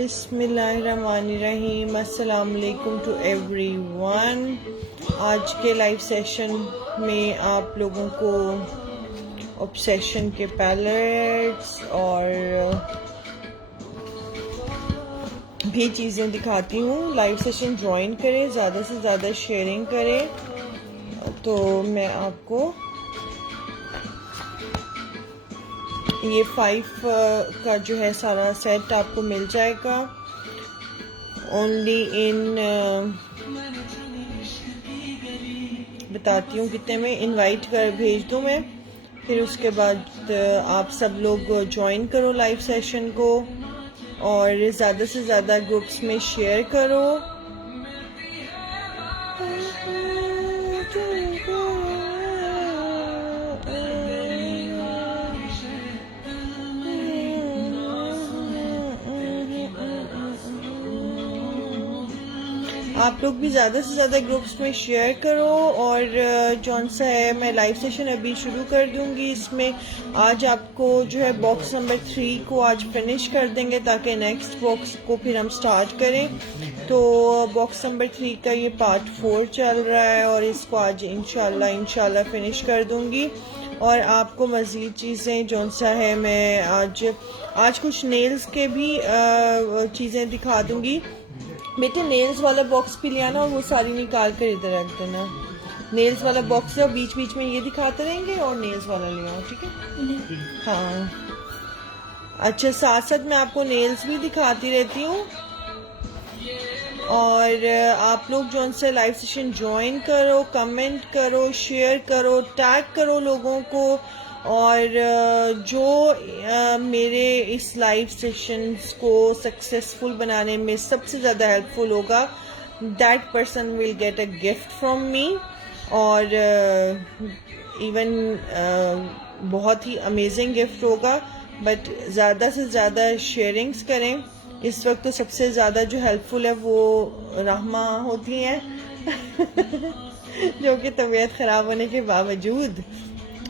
बिस्मिल्लाहिर्रहमानिर्रहीम। अस्सलाम वालेकुम टू एवरीवन। आज के लाइव सेशन में आप लोगों को ऑब्सेशन के पैलेट्स और भी चीज़ें दिखाती हूँ। लाइव सेशन ज्वाइन करें, ज़्यादा से ज़्यादा शेयरिंग करें तो मैं आपको ये 5 का जो है सारा सेट आपको मिल जाएगा ओनली इन बताती हूँ कितने में इनवाइट कर भेज दूँ मैं। फिर उसके बाद आप सब लोग ज्वाइन करो लाइव सेशन को और ज़्यादा से ज़्यादा ग्रुप्स में शेयर करो। आप लोग भी ज़्यादा से ज़्यादा ग्रुप्स में शेयर करो और जौन सा है मैं लाइव सेशन अभी शुरू कर दूंगी। इसमें आज आपको जो है बॉक्स नंबर 3 को आज फिनिश कर देंगे ताकि नेक्स्ट बॉक्स को फिर हम स्टार्ट करें। तो बॉक्स नंबर 3 का ये पार्ट 4 चल रहा है और इसको आज इंशाल्लाह फिनिश कर दूंगी। और आपको मज़ीद चीज़ें जौन सा है मैं आज कुछ नेल्स के भी चीज़ें दिखा दूंगी। बेटे नेल्स वाला बॉक्स भी ले आना और वो सारी निकाल कर इधर रख देना। नेल्स वाला बॉक्स है, बीच बीच में ये दिखाते रहेंगे और नेल्स वाला ले आओ, ठीक है? हाँ अच्छा, साथ साथ मैं आपको नेल्स भी दिखाती रहती हूँ। और आप लोग जो उनसे लाइव सेशन ज्वाइन करो, कमेंट करो, शेयर करो, टैग करो लोगों को। और जो मेरे इस लाइव सेशंस को सक्सेसफुल बनाने में सबसे ज़्यादा हेल्पफुल होगा, that person will get a gift from me. और इवन बहुत ही अमेजिंग गिफ्ट होगा। बट ज़्यादा से ज़्यादा शेयरिंग्स करें। इस वक्त तो सबसे ज़्यादा जो हेल्पफुल है वो रहमा होती हैं जो कि तबीयत ख़राब होने के बावजूद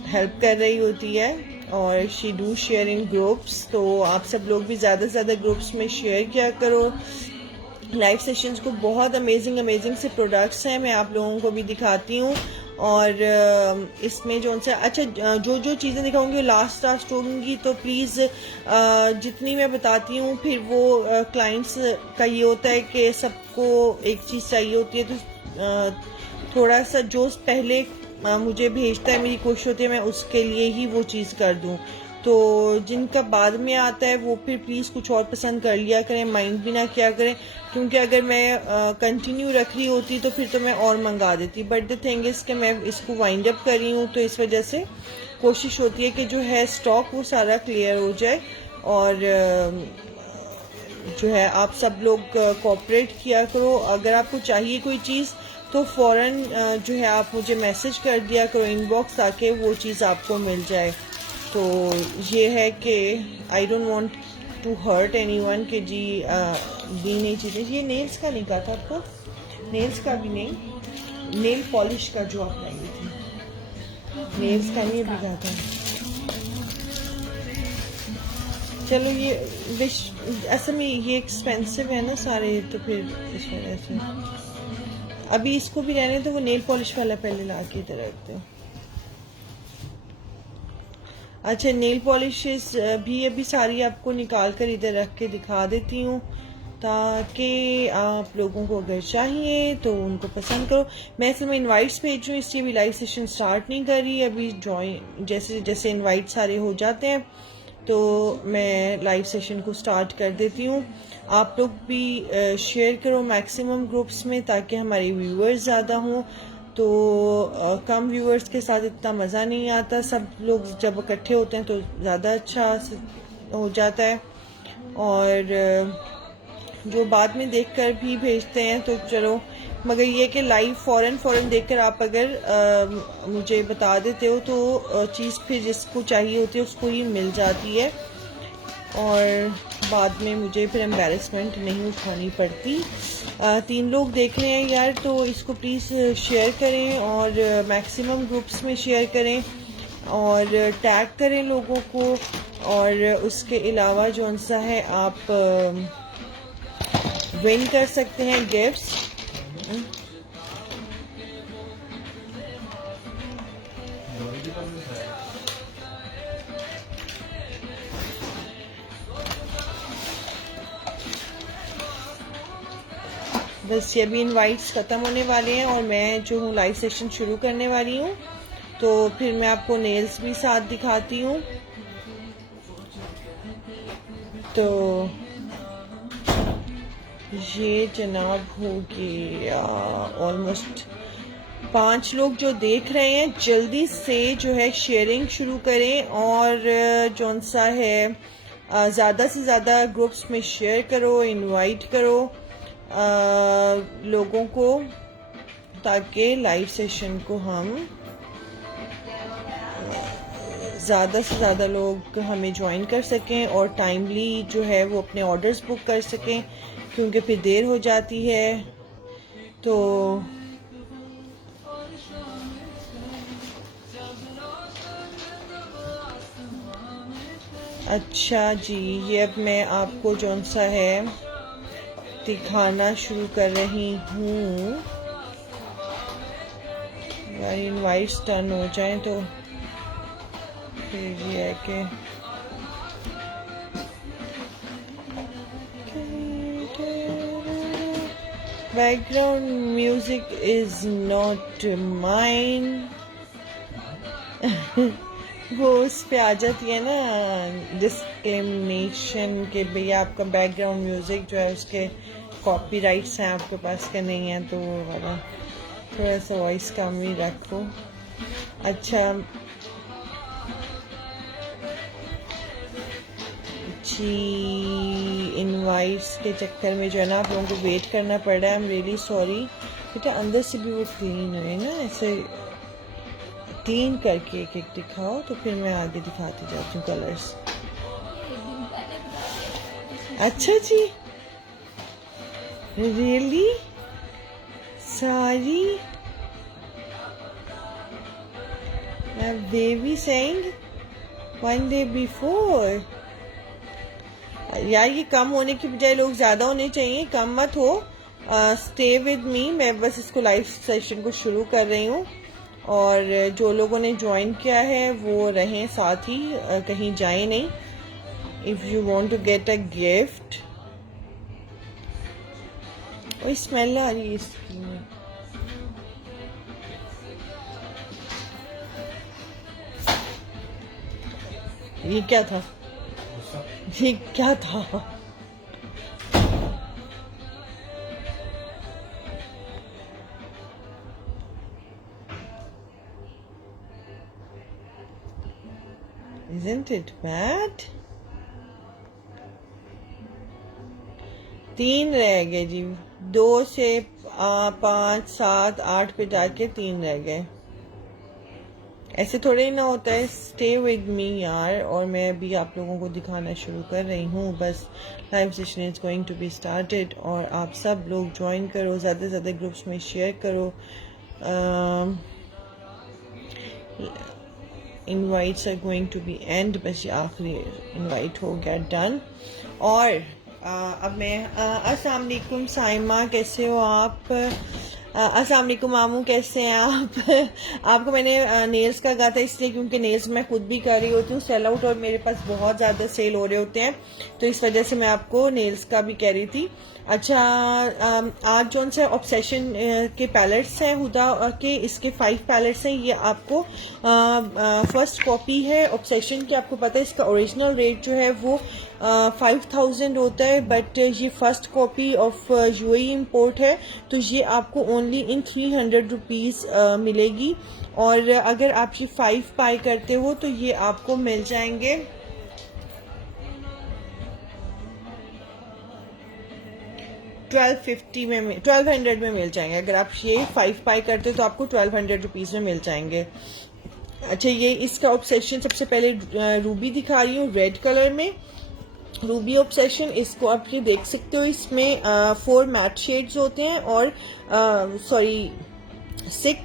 हेल्प कर रही होती है। और she do share in groups. तो आप सब लोग भी ज़्यादा से ज़्यादा ग्रुप्स में शेयर किया करो लाइव सेशंस को। बहुत अमेजिंग से प्रोडक्ट्स हैं, मैं आप लोगों को भी दिखाती हूँ। और इसमें जो उनसे अच्छा जो चीज़ें दिखाऊंगी लास्ट होंगी। तो प्लीज़ जितनी मैं बताती हूँ फिर वो क्लाइंट्स का ये होता है कि सबको एक चीज़ चाहिए होती है। तो थोड़ा सा जो पहले मुझे भेजता है, मेरी कोशिश होती है मैं उसके लिए ही वो चीज़ कर दूं। तो जिनका बाद में आता है वो फिर प्लीज़ कुछ और पसंद कर लिया करें, माइंड भी ना किया करें। क्योंकि अगर मैं कंटिन्यू रख रही होती तो फिर तो मैं और मंगा देती। बट द थिंग इज़ कि मैं इसको वाइंड अप कर रही हूँ, तो इस वजह से कोशिश होती है कि जो है स्टॉक वो सारा क्लियर हो जाए। और जो है आप सब लोग कोऑपरेट किया करो। अगर आपको चाहिए कोई चीज़ तो फ़ौरन जो है आप मुझे मैसेज कर दिया करो इनबॉक्स, ताकि वो चीज़ आपको मिल जाए। तो ये है कि I don't want to hurt anyone कि जी दी नहीं चीज़ें। ये नेल्स का नहीं कहा था आपको, नेल्स का भी नहीं, नेल पॉलिश का जो आप लाई थी, नेल्स का नहीं भी कहा था। चलो ये असल में ये एक्सपेंसिव है ना सारे, तो फिर इस वजह से अभी इसको भी रहने तो वो नेल पॉलिश वाला पहले ला के इधर रखते हो। अच्छा, नेल पॉलिशेस भी अभी सारी आपको निकाल कर इधर रख के दिखा देती हूँ ताकि आप लोगों को अगर चाहिए तो उनको पसंद करो। मैं इसमें इनवाइट्स भेज रही हूँ, इसलिए भी लाइव सेशन स्टार्ट नहीं कर रही अभी। ज्वाइन जैसे जैसे इनवाइट सारे हो जाते हैं तो मैं लाइव सेशन को स्टार्ट कर देती हूँ। आप लोग भी शेयर करो मैक्सिमम ग्रुप्स में ताकि हमारे व्यूअर्स ज़्यादा हों। तो कम व्यूअर्स के साथ इतना मज़ा नहीं आता, सब लोग जब इकट्ठे होते हैं तो ज़्यादा अच्छा हो जाता है। और जो बाद में देखकर भी भेजते हैं तो चलो, मगर ये कि लाइव फ़ौरन देखकर आप अगर मुझे बता देते हो तो चीज़ फिर जिसको चाहिए होती है उसको ही मिल जाती है और बाद में मुझे फिर एम्बैरेसमेंट नहीं उठानी पड़ती। 3 लोग देख रहे हैं यार, तो इसको प्लीज़ शेयर करें और मैक्सिमम ग्रुप्स में शेयर करें और टैग करें लोगों को। और उसके अलावा जो सा है आप विन कर सकते हैं गिफ्ट्स। बस ये अभी इनवाइट्स ख़त्म होने वाले हैं और मैं जो हूँ लाइव सेशन शुरू करने वाली हूँ, तो फिर मैं आपको नेल्स भी साथ दिखाती हूँ। तो ये जनाब हो गया ऑलमोस्ट 5 लोग जो देख रहे हैं, जल्दी से जो है शेयरिंग शुरू करें और जौन सा है ज़्यादा से ज़्यादा ग्रुप्स में शेयर करो, इनवाइट करो लोगों को, ताकि लाइव सेशन को हम ज़्यादा से ज़्यादा लोग हमें ज्वाइन कर सकें और टाइमली जो है वो अपने ऑर्डर्स बुक कर सकें, क्योंकि फिर देर हो जाती है। तो अच्छा जी, ये अब मैं आपको जौन सा है दिखाना शुरू कर रही हूँ। यार इनवाइट्स टर्न हो जाएं तो फिर ये है कि background music is not mine. वो उस पे आ जाती है ना डिस्क्रिमिनेशन के भैया आपका बैकग्राउंड म्यूजिक जो है उसके कॉपीराइट्स हैं आपके पास के नहीं है, तो वो वाला थोड़ा सा वॉइस कम ही रखो। अच्छा जी, इनवाइट्स के चक्कर में जो है ना आप लोगों को वेट करना पड़ रहा है। आई एम रियली सॉरी बेटा। अंदर से भी वो क्लीन है ना, ऐसे क्लीन करके एक एक दिखाओ तो फिर मैं आगे दिखाती जाती हूँ कलर्स। अच्छा जी, really sorry baby saying one day before. यार ये कम होने की बजाय लोग ज़्यादा होने चाहिए, कम मत हो। स्टे विद मी, मैं बस इसको लाइव सेशन को शुरू कर रही हूँ और जो लोगों ने ज्वाइन किया है वो रहें साथ ही, कहीं जाए नहीं। If you want to get a gift. और स्मेल आ रही है इसकी। ये क्या था? ये क्या था? Isn't it bad? 3 रह गए जी, 2 से 5, 7, 8 पे जाके 3 रह गए। ऐसे थोड़े ही ना होता है। स्टे विद मी यार। और मैं अभी आप लोगों को दिखाना शुरू कर रही हूँ। बस live session is going to be started और आप सब लोग ज्वाइन करो, ज़्यादा से ज़्यादा ग्रुप्स में शेयर करो। Invites are going to be end. बस ये आखिरी इनवाइट हो गया, डन। और अब मैं अस्सलाम वालेकुम साइमा, कैसे हो आप? अस्सलाम वालेकुम मामू, कैसे हैं आप? आपको मैंने नेल्स का कहा था इसलिए क्योंकि नेल्स मैं खुद भी कर रही होती हूँ सेल आउट और मेरे पास बहुत ज़्यादा सेल हो रहे होते हैं, तो इस वजह से मैं आपको नेल्स का भी कह रही थी। अच्छा, आज जौन सा ऑब्सेशन के पैलेट्स हैं हुदा के, इसके 5 पैलेट्स हैं। ये आपको फर्स्ट कॉपी है ऑब्सेशन की। आपको पता है इसका ओरिजिनल रेट जो है वो 5000 होता है, बट ये first copy of UAE import है, तो ये आपको ओनली इन 300 रुपीज़ मिलेगी। और अगर आप ये 5 बाय करते हो तो ये आपको मिल जाएंगे 1200 में मिल जाएंगे। अगर आप ये 5 बाय करते हो तो आपको 1200 रुपीज़ में मिल जाएंगे। अच्छा, ये इसका ऑब्सेशन सबसे पहले रूबी दिखा रही हूँ रेड कलर में। रूबी ऑब्सेशन, इसको आप ये देख सकते हो, इसमें 4 मैट शेड्स होते हैं और 6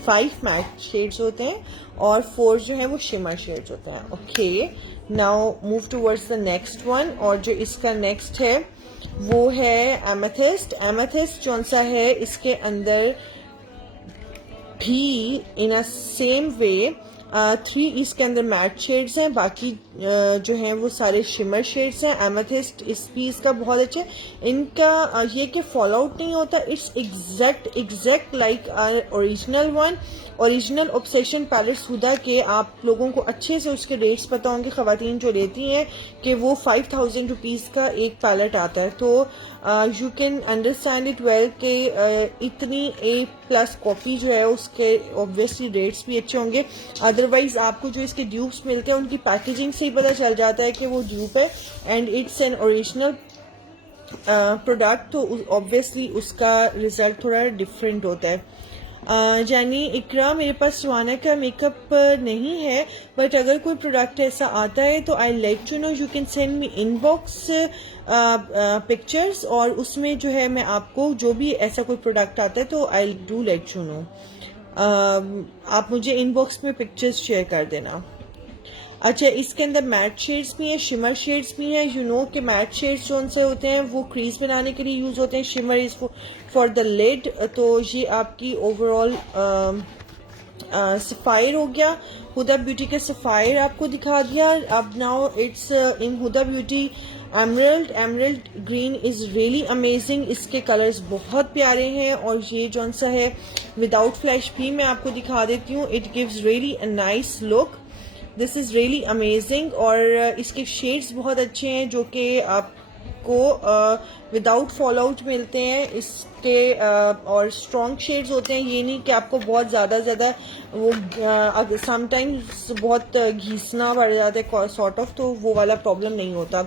5 मैट शेड्स होते हैं और 4 जो है वो शिमर शेड्स होते हैं। Okay, now move towards the next one. और जो इसका नेक्स्ट है वो है एमेथिस्ट। एमेथिस्ट कौन सा है, इसके अंदर भी इन अ सेम वे 3 इसके अंदर मैट शेड्स हैं, बाकी जो हैं वो सारे शिमर शेड्स हैं। एमेथिस्ट इस पीस का बहुत अच्छा है। इनका ये कि फॉल आउट नहीं होता, it's exact like original one. Original obsession palettes Huda के आप लोगों को अच्छे से उसके रेट्स पता होंगे, ख़वातीन जो लेती हैं, कि वो 5000 रुपीज़ का एक पैलेट आता है। तो you can understand it well कि इतनी A+ कॉपी जो है उसके ऑब्वियसली रेट्स भी अच्छे होंगे। अदरवाइज आपको जो इसके ड्यूप्स मिलते हैं उनकी पैकेजिंग से ही पता चल जाता है कि वो ड्यूप है and it's an original product, तो ऑब्वियसली उसका रिजल्ट थोड़ा डिफरेंट होता है। जानी इकरा, मेरे पास सुहाना का मेकअप नहीं है, बट अगर कोई प्रोडक्ट ऐसा आता है तो I let you know, you can send me inbox pictures, और उसमें जो है मैं आपको जो भी ऐसा कोई प्रोडक्ट आता है तो I do let you know. आप मुझे इनबॉक्स में पिक्चर्स शेयर कर देना। अच्छा, इसके अंदर मैट शेड्स भी हैं, शिमर शेड्स भी हैं। यू नो कि मैट शेड्स कौन से होते हैं वो क्रीज बनाने के लिए यूज होते हैं, shimmer is for the lid. तो ये आपकी ओवरऑल सफायर हो गया। हुदा ब्यूटी का सफायर आपको दिखा दिया। अब now it's in Huda Beauty emerald green is really amazing. इसके कलर्स बहुत प्यारे हैं और ये जौन सा है विदाउट फ्लैश भी मैं आपको दिखा देती हूँ। It gives really a nice look, this is really amazing. और इसके शेड्स बहुत अच्छे हैं जो कि आपको विदाउट फॉल आउट मिलते हैं इसके, और स्ट्रॉन्ग शेड्स होते हैं। ये नहीं कि आपको बहुत ज़्यादा वो समटाइम्स बहुत घिसना पड़ जाता है सॉर्ट ऑफ, तो वो वाला प्रॉब्लम नहीं होता।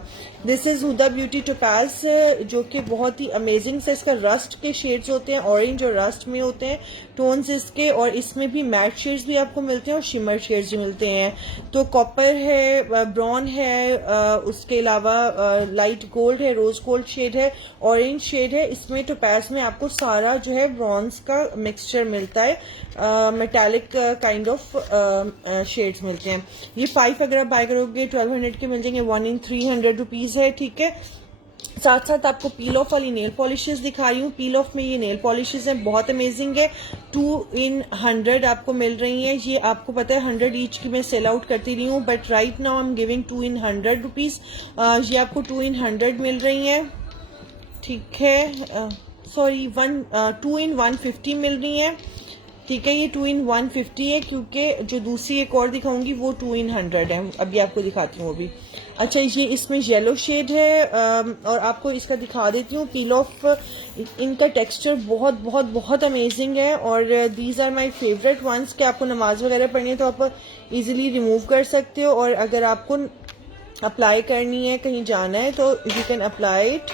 This is Huda Beauty topaz, जो कि बहुत ही अमेजिंग से इसका रस्ट के शेड्स होते हैं, ऑरेंज और रस्ट में होते हैं टोन्स इसके, और इसमें भी मैट शेड्स भी आपको मिलते हैं और शिमर शेड्स भी मिलते हैं। तो कॉपर है, ब्राउन है, उसके अलावा लाइट गोल्ड है, रोज गोल्ड शेड है, ऑरेंज शेड है। इसमें टोपाज में आपको सारा जो है ब्रॉन्ज का मिक्सचर मिलता है, मेटालिक काइंड ऑफ शेड्स मिलते हैं। ये 5 अगर आप बाय करोगे 1200 के मिल जाएंगे, 1 in 300 रुपीज़ है। ठीक है, साथ साथ आपको पील ऑफ वाली नेल पॉलिशेस दिखा रही हूँ। पील ऑफ में ये नेल पॉलिशेस हैं, बहुत अमेजिंग है। 2 in 100 आपको मिल रही हैं। ये आपको पता है 100 ईच की मैं सेल आउट करती रही हूँ, but right now I am giving 2 in 100 rupees. ये आपको 2 in 100 मिल रही हैं। ठीक है, सॉरी 2 in 150 मिल रही हैं। ठीक है, ये 2 in 150 है, क्योंकि जो दूसरी एक और दिखाऊंगी वो 2 in 100 है, अभी आपको दिखाती हूँ वो भी। अच्छा, ये इसमें येलो शेड है, और आपको इसका दिखा देती हूँ पील ऑफ। इनका टेक्सचर बहुत बहुत बहुत अमेजिंग है, और these are my favourite ones कि आपको नमाज वगैरह पढ़नी है तो आप इजीली रिमूव कर सकते हो, और अगर आपको अप्लाई करनी है, कहीं जाना है, तो यू कैन अप्लाई इट।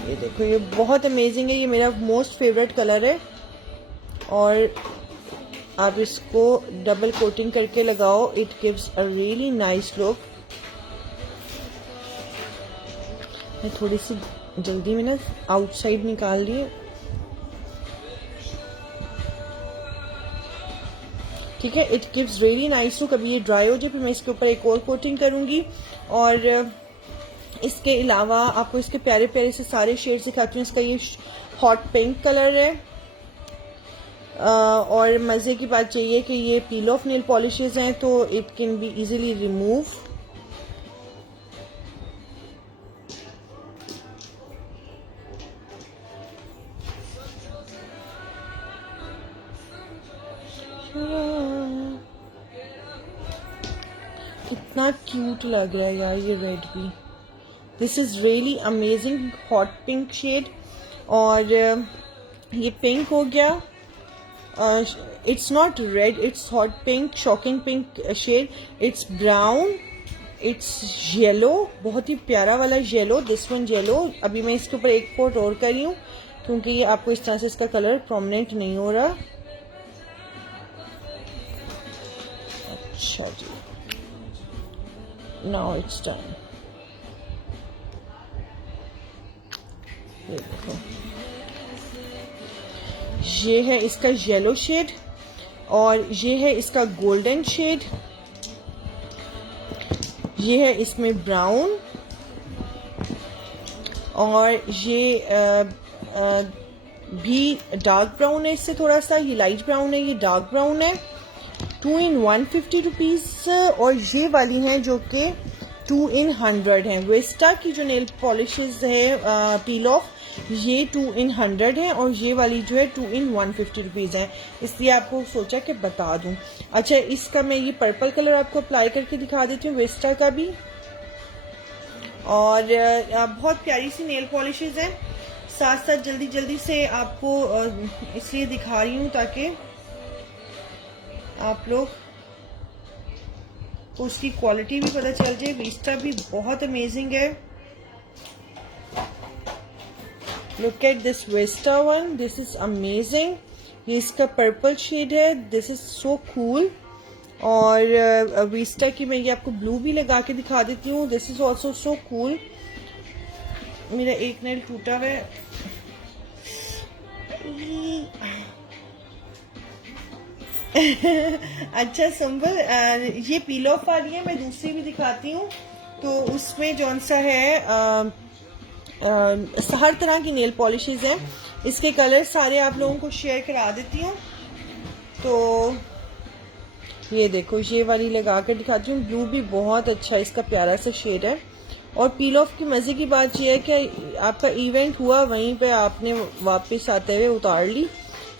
ये देखो, ये बहुत अमेजिंग है, ये मेरा मोस्ट फेवरेट कलर है, और आप इसको डबल कोटिंग करके लगाओ, it gives a really nice look. मैं थोड़ी सी जल्दी में ना आउटसाइड निकाल ली। ठीक है, it gives really nice look. अभी ये ड्राई हो जाए फिर मैं इसके ऊपर एक और कोटिंग करूंगी, और इसके अलावा आपको इसके प्यारे प्यारे से सारे शेड्स दिखाती हूँ। इसका ये हॉट पिंक कलर है, और मज़े की बात चाहिए कि ये पील ऑफ नेल पॉलिशेस हैं, तो it can be easily remove. कितना क्यूट लग रहा है यार ये रेड भी। This is really amazing hot pink shade, और ये पिंक हो गया। It's not red, it's hot pink, shocking pink shade. It's brown, it's yellow, बहुत ही प्यारा वाला येलो, दिस वन येलो। अभी मैं इसके ऊपर एक कोट और कर रही हूँ क्योंकि ये आपको इस तरह से इसका कलर प्रोमिनेंट नहीं हो रहा। अच्छा जी, नाउ इट्स डन। ये देखो, ये है इसका येलो शेड और ये है इसका गोल्डन शेड। ये है इसमें ब्राउन और ये भी डार्क ब्राउन है, इससे थोड़ा सा ये लाइट ब्राउन है, ये डार्क ब्राउन है। 2 in 150 रुपीज़। और ये वाली हैं जो कि 2 in 100 हैं। वेस्टा की जो नेल पॉलिशेस है पील ऑफ, ये 2 in 100 है और ये वाली जो है 2 in 150 रुपीज़ है, इसलिए आपको सोचा कि बता दूं। अच्छा, इसका मैं ये पर्पल कलर आपको अप्लाई करके दिखा देती हूँ, वेस्टा का भी। और बहुत प्यारी सी नेल पॉलिशेस हैं। साथ साथ जल्दी जल्दी से आपको इसलिए दिखा रही हूँ ताकि आप लोग को उसकी क्वालिटी भी पता चल जाए। वेस्टा भी बहुत अमेजिंग है। Look at this Vesta one, this is amazing. ये इसका पर्पल शेड है, दिस इज सो कूल। और वेस्टा की मैं ये आपको ब्लू भी लगा के दिखा देती हूँ, this is also so cool. मेरा एक नेल टूटा हुआ है। अच्छा संभल, ये पील ऑफ वाली है, मैं दूसरी भी दिखाती हूँ। तो उसमें जौन सा है हर तरह की नेल पॉलिशेस हैं। इसके कलर सारे आप लोगों को शेयर करा देती हूँ। तो ये देखो, ये वाली लगा कर दिखाती हूँ। ब्लू भी बहुत अच्छा इसका प्यारा सा शेड है। और पील ऑफ की मजे की बात यह है कि आपका इवेंट हुआ, वहीं पे आपने वापस आते हुए उतार ली।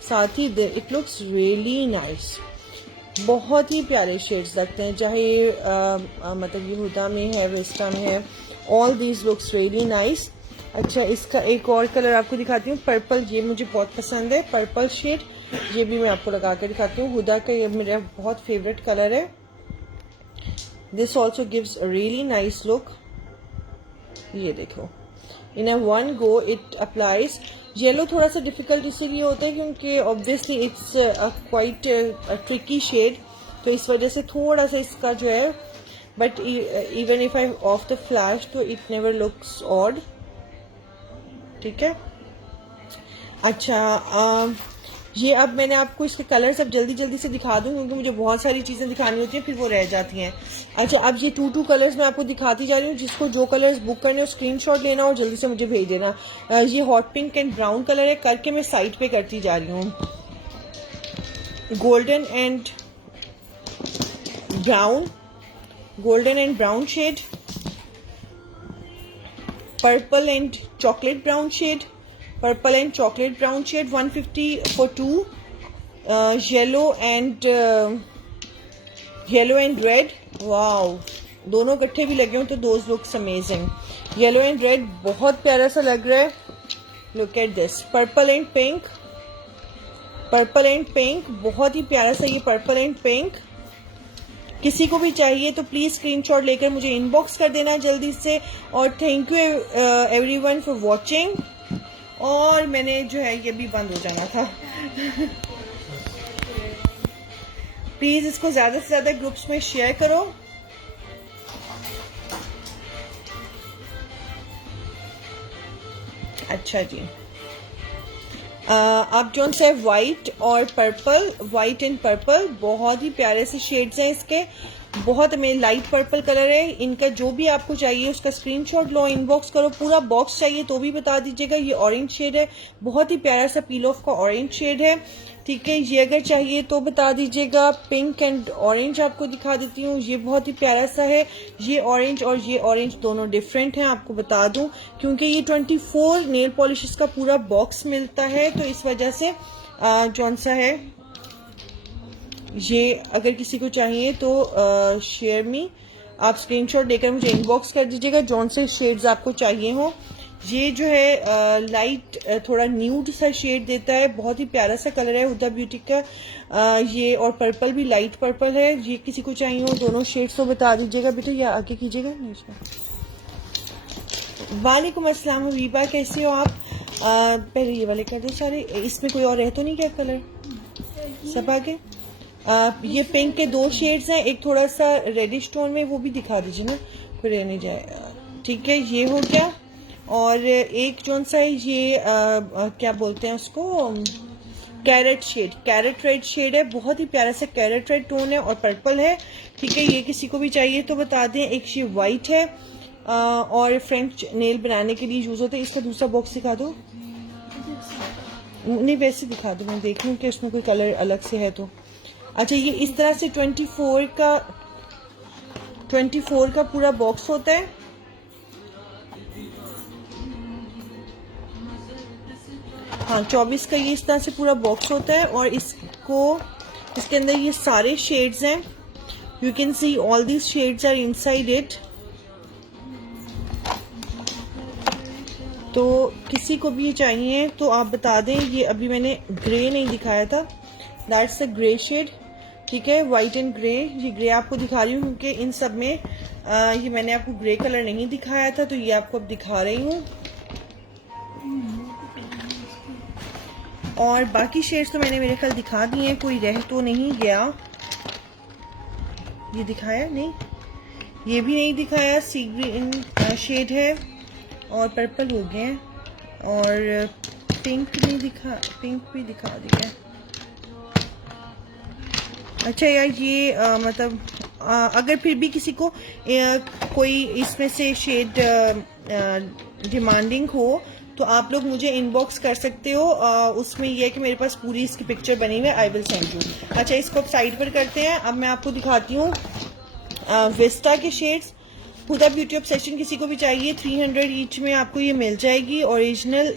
साथ ही इट लुक्स रियली नाइस। बहुत ही प्यारे शेड्स लगते हैं, चाहे मतलब ये हुदा में है, वेस्टा में है, all these looks really nice. अच्छा, इसका एक और कलर आपको दिखाती हूँ, पर्पल। ये मुझे बहुत पसंद है, पर्पल शेड। ये भी मैं आपको लगा कर दिखाती हूँ। हुदा का ये मेरा बहुत फेवरेट कलर है। This also gives a really nice look. ये देखो, in a one go it applies. Yellow थोड़ा सा डिफिकल्ट इसीलिए होता है क्योंकि obviously it's quite tricky shade, तो इस वजह से थोड़ा सा इसका जो है, but even if I off the flash तो इट नेवर लुक्स ऑड। ठीक है। अच्छा, ये अब मैंने आपको इसके कलर्स अब जल्दी जल्दी से दिखा दूं क्योंकि मुझे बहुत सारी चीज़ें दिखानी होती हैं, फिर वो रह जाती हैं। अच्छा, अब ये 2 कलर्स मैं आपको दिखाती जा रही हूँ। जिसको जो कलर्स बुक करने हो स्क्रीनशॉट लेना और जल्दी से मुझे भेज देना। ये hot pink and brown colour है, करके मैं साइड पे करती जा रही हूँ। Golden and brown, golden and brown shade, purple and chocolate brown shade, purple and chocolate brown shade 150 for 2, yellow and red. Wow, दोनों इकट्ठे भी लगे हो तो those looks amazing. Yellow and red बहुत प्यारा सा लग रहा है। Look at this, purple and pink, purple and pink, बहुत ही प्यारा सा ये पर्पल एंड पिंक। किसी को भी चाहिए तो प्लीज स्क्रीनशॉट लेकर मुझे इनबॉक्स कर देना जल्दी से। और thank you everyone for watching. और मैंने जो है ये भी बंद हो जाना था। प्लीज इसको ज्यादा से ज्यादा ग्रुप्स में शेयर करो। अच्छा जी, अब जो से वाइट और पर्पल, वाइट एंड पर्पल, बहुत ही प्यारे से शेड्स हैं इसके। बहुत में लाइट पर्पल कलर है। इनका जो भी आपको चाहिए उसका स्क्रीनशॉट लो, इनबॉक्स करो। पूरा बॉक्स चाहिए तो भी बता दीजिएगा। ये ऑरेंज शेड है, बहुत ही प्यारा सा पील ऑफ का ऑरेंज शेड है। ठीक है, ये अगर चाहिए तो बता दीजिएगा। पिंक एंड ऑरेंज आपको दिखा देती हूँ, ये बहुत ही प्यारा सा है। ये ऑरेंज और ये ऑरेंज दोनों डिफरेंट हैं, आपको बता दूं, क्योंकि ये 24 नेल पॉलिशेस का पूरा बॉक्स मिलता है, तो इस वजह से जौन सा है ये अगर किसी को चाहिए तो शेयर मी, आप स्क्रीनशॉट लेकर मुझे इनबॉक्स कर दीजिएगा जौन से शेड्स आपको चाहिए हो। ये जो है लाइट थोड़ा न्यूड सा शेड देता है, बहुत ही प्यारा सा कलर है हुदा ब्यूटी का। ये और पर्पल भी लाइट पर्पल है। ये किसी को चाहिए हो दोनों शेड्स तो बता दीजिएगा बेटा, या आगे कीजिएगा। वालेकुम अस्सलाम हबीबा, कैसे हो आप? पहले ये वाले कर दे सारे। इसमें कोई और है तो नहीं क्या कलर? सब आगे। ये पिंक के 2 शेड्स हैं, एक थोड़ा सा रेडिश टोन में, वो भी दिखा दीजिए ना, फिर रहने जाए। ठीक है, ये हो गया। और एक जोन सा है ये क्या बोलते हैं उसको, कैरेट रेड शेड है, बहुत ही प्यारा सा कैरेट रेड टोन है और पर्पल है। ठीक है, ये किसी को भी चाहिए तो बता दें। एक ये वाइट है और फ्रेंच नेल बनाने के लिए यूज होता है। इसका दूसरा बॉक्स दिखा दो, नहीं वैसे दिखा दो, मैं देख लूँ कि उसमें कोई कलर अलग से है तो। अच्छा, ये इस तरह से 24 का पूरा बॉक्स होता है। हाँ, 24 का ये इस तरह से पूरा बॉक्स होता है और इसके अंदर ये सारे शेड्स हैं। You can see all these shades are inside it. तो किसी को भी ये चाहिए तो आप बता दें। ये अभी मैंने ग्रे नहीं दिखाया था, दैट्स अ ग्रे शेड। ठीक है, वाइट एंड ग्रे, ये ग्रे आपको दिखा रही हूँ क्योंकि इन सब में ये मैंने आपको ग्रे कलर नहीं दिखाया था, तो ये आपको अब दिखा रही हूँ। और बाकी शेड्स तो मैंने मेरे ख्याल दिखा दिए हैं, कोई रह तो नहीं गया। ये दिखाया नहीं, ये भी नहीं दिखाया। सी ग्रीन शेड है और पर्पल हो गए हैं और पिंक नहीं दिखा, पिंक भी दिखा दिया। अच्छा यार, ये मतलब अगर फिर भी किसी को कोई इसमें से शेड डिमांडिंग हो तो आप लोग मुझे इनबॉक्स कर सकते हो। उसमें यह है कि मेरे पास पूरी इसकी पिक्चर बनी हुई है, आई विल सेंड यू। अच्छा, इसको अब साइड पर करते हैं। अब मैं आपको दिखाती हूँ विस्टा के शेड्स। हुदा ब्यूटी ऑब्सेशन किसी को भी चाहिए, 300 ईच में आपको ये मिल जाएगी। ओरिजिनल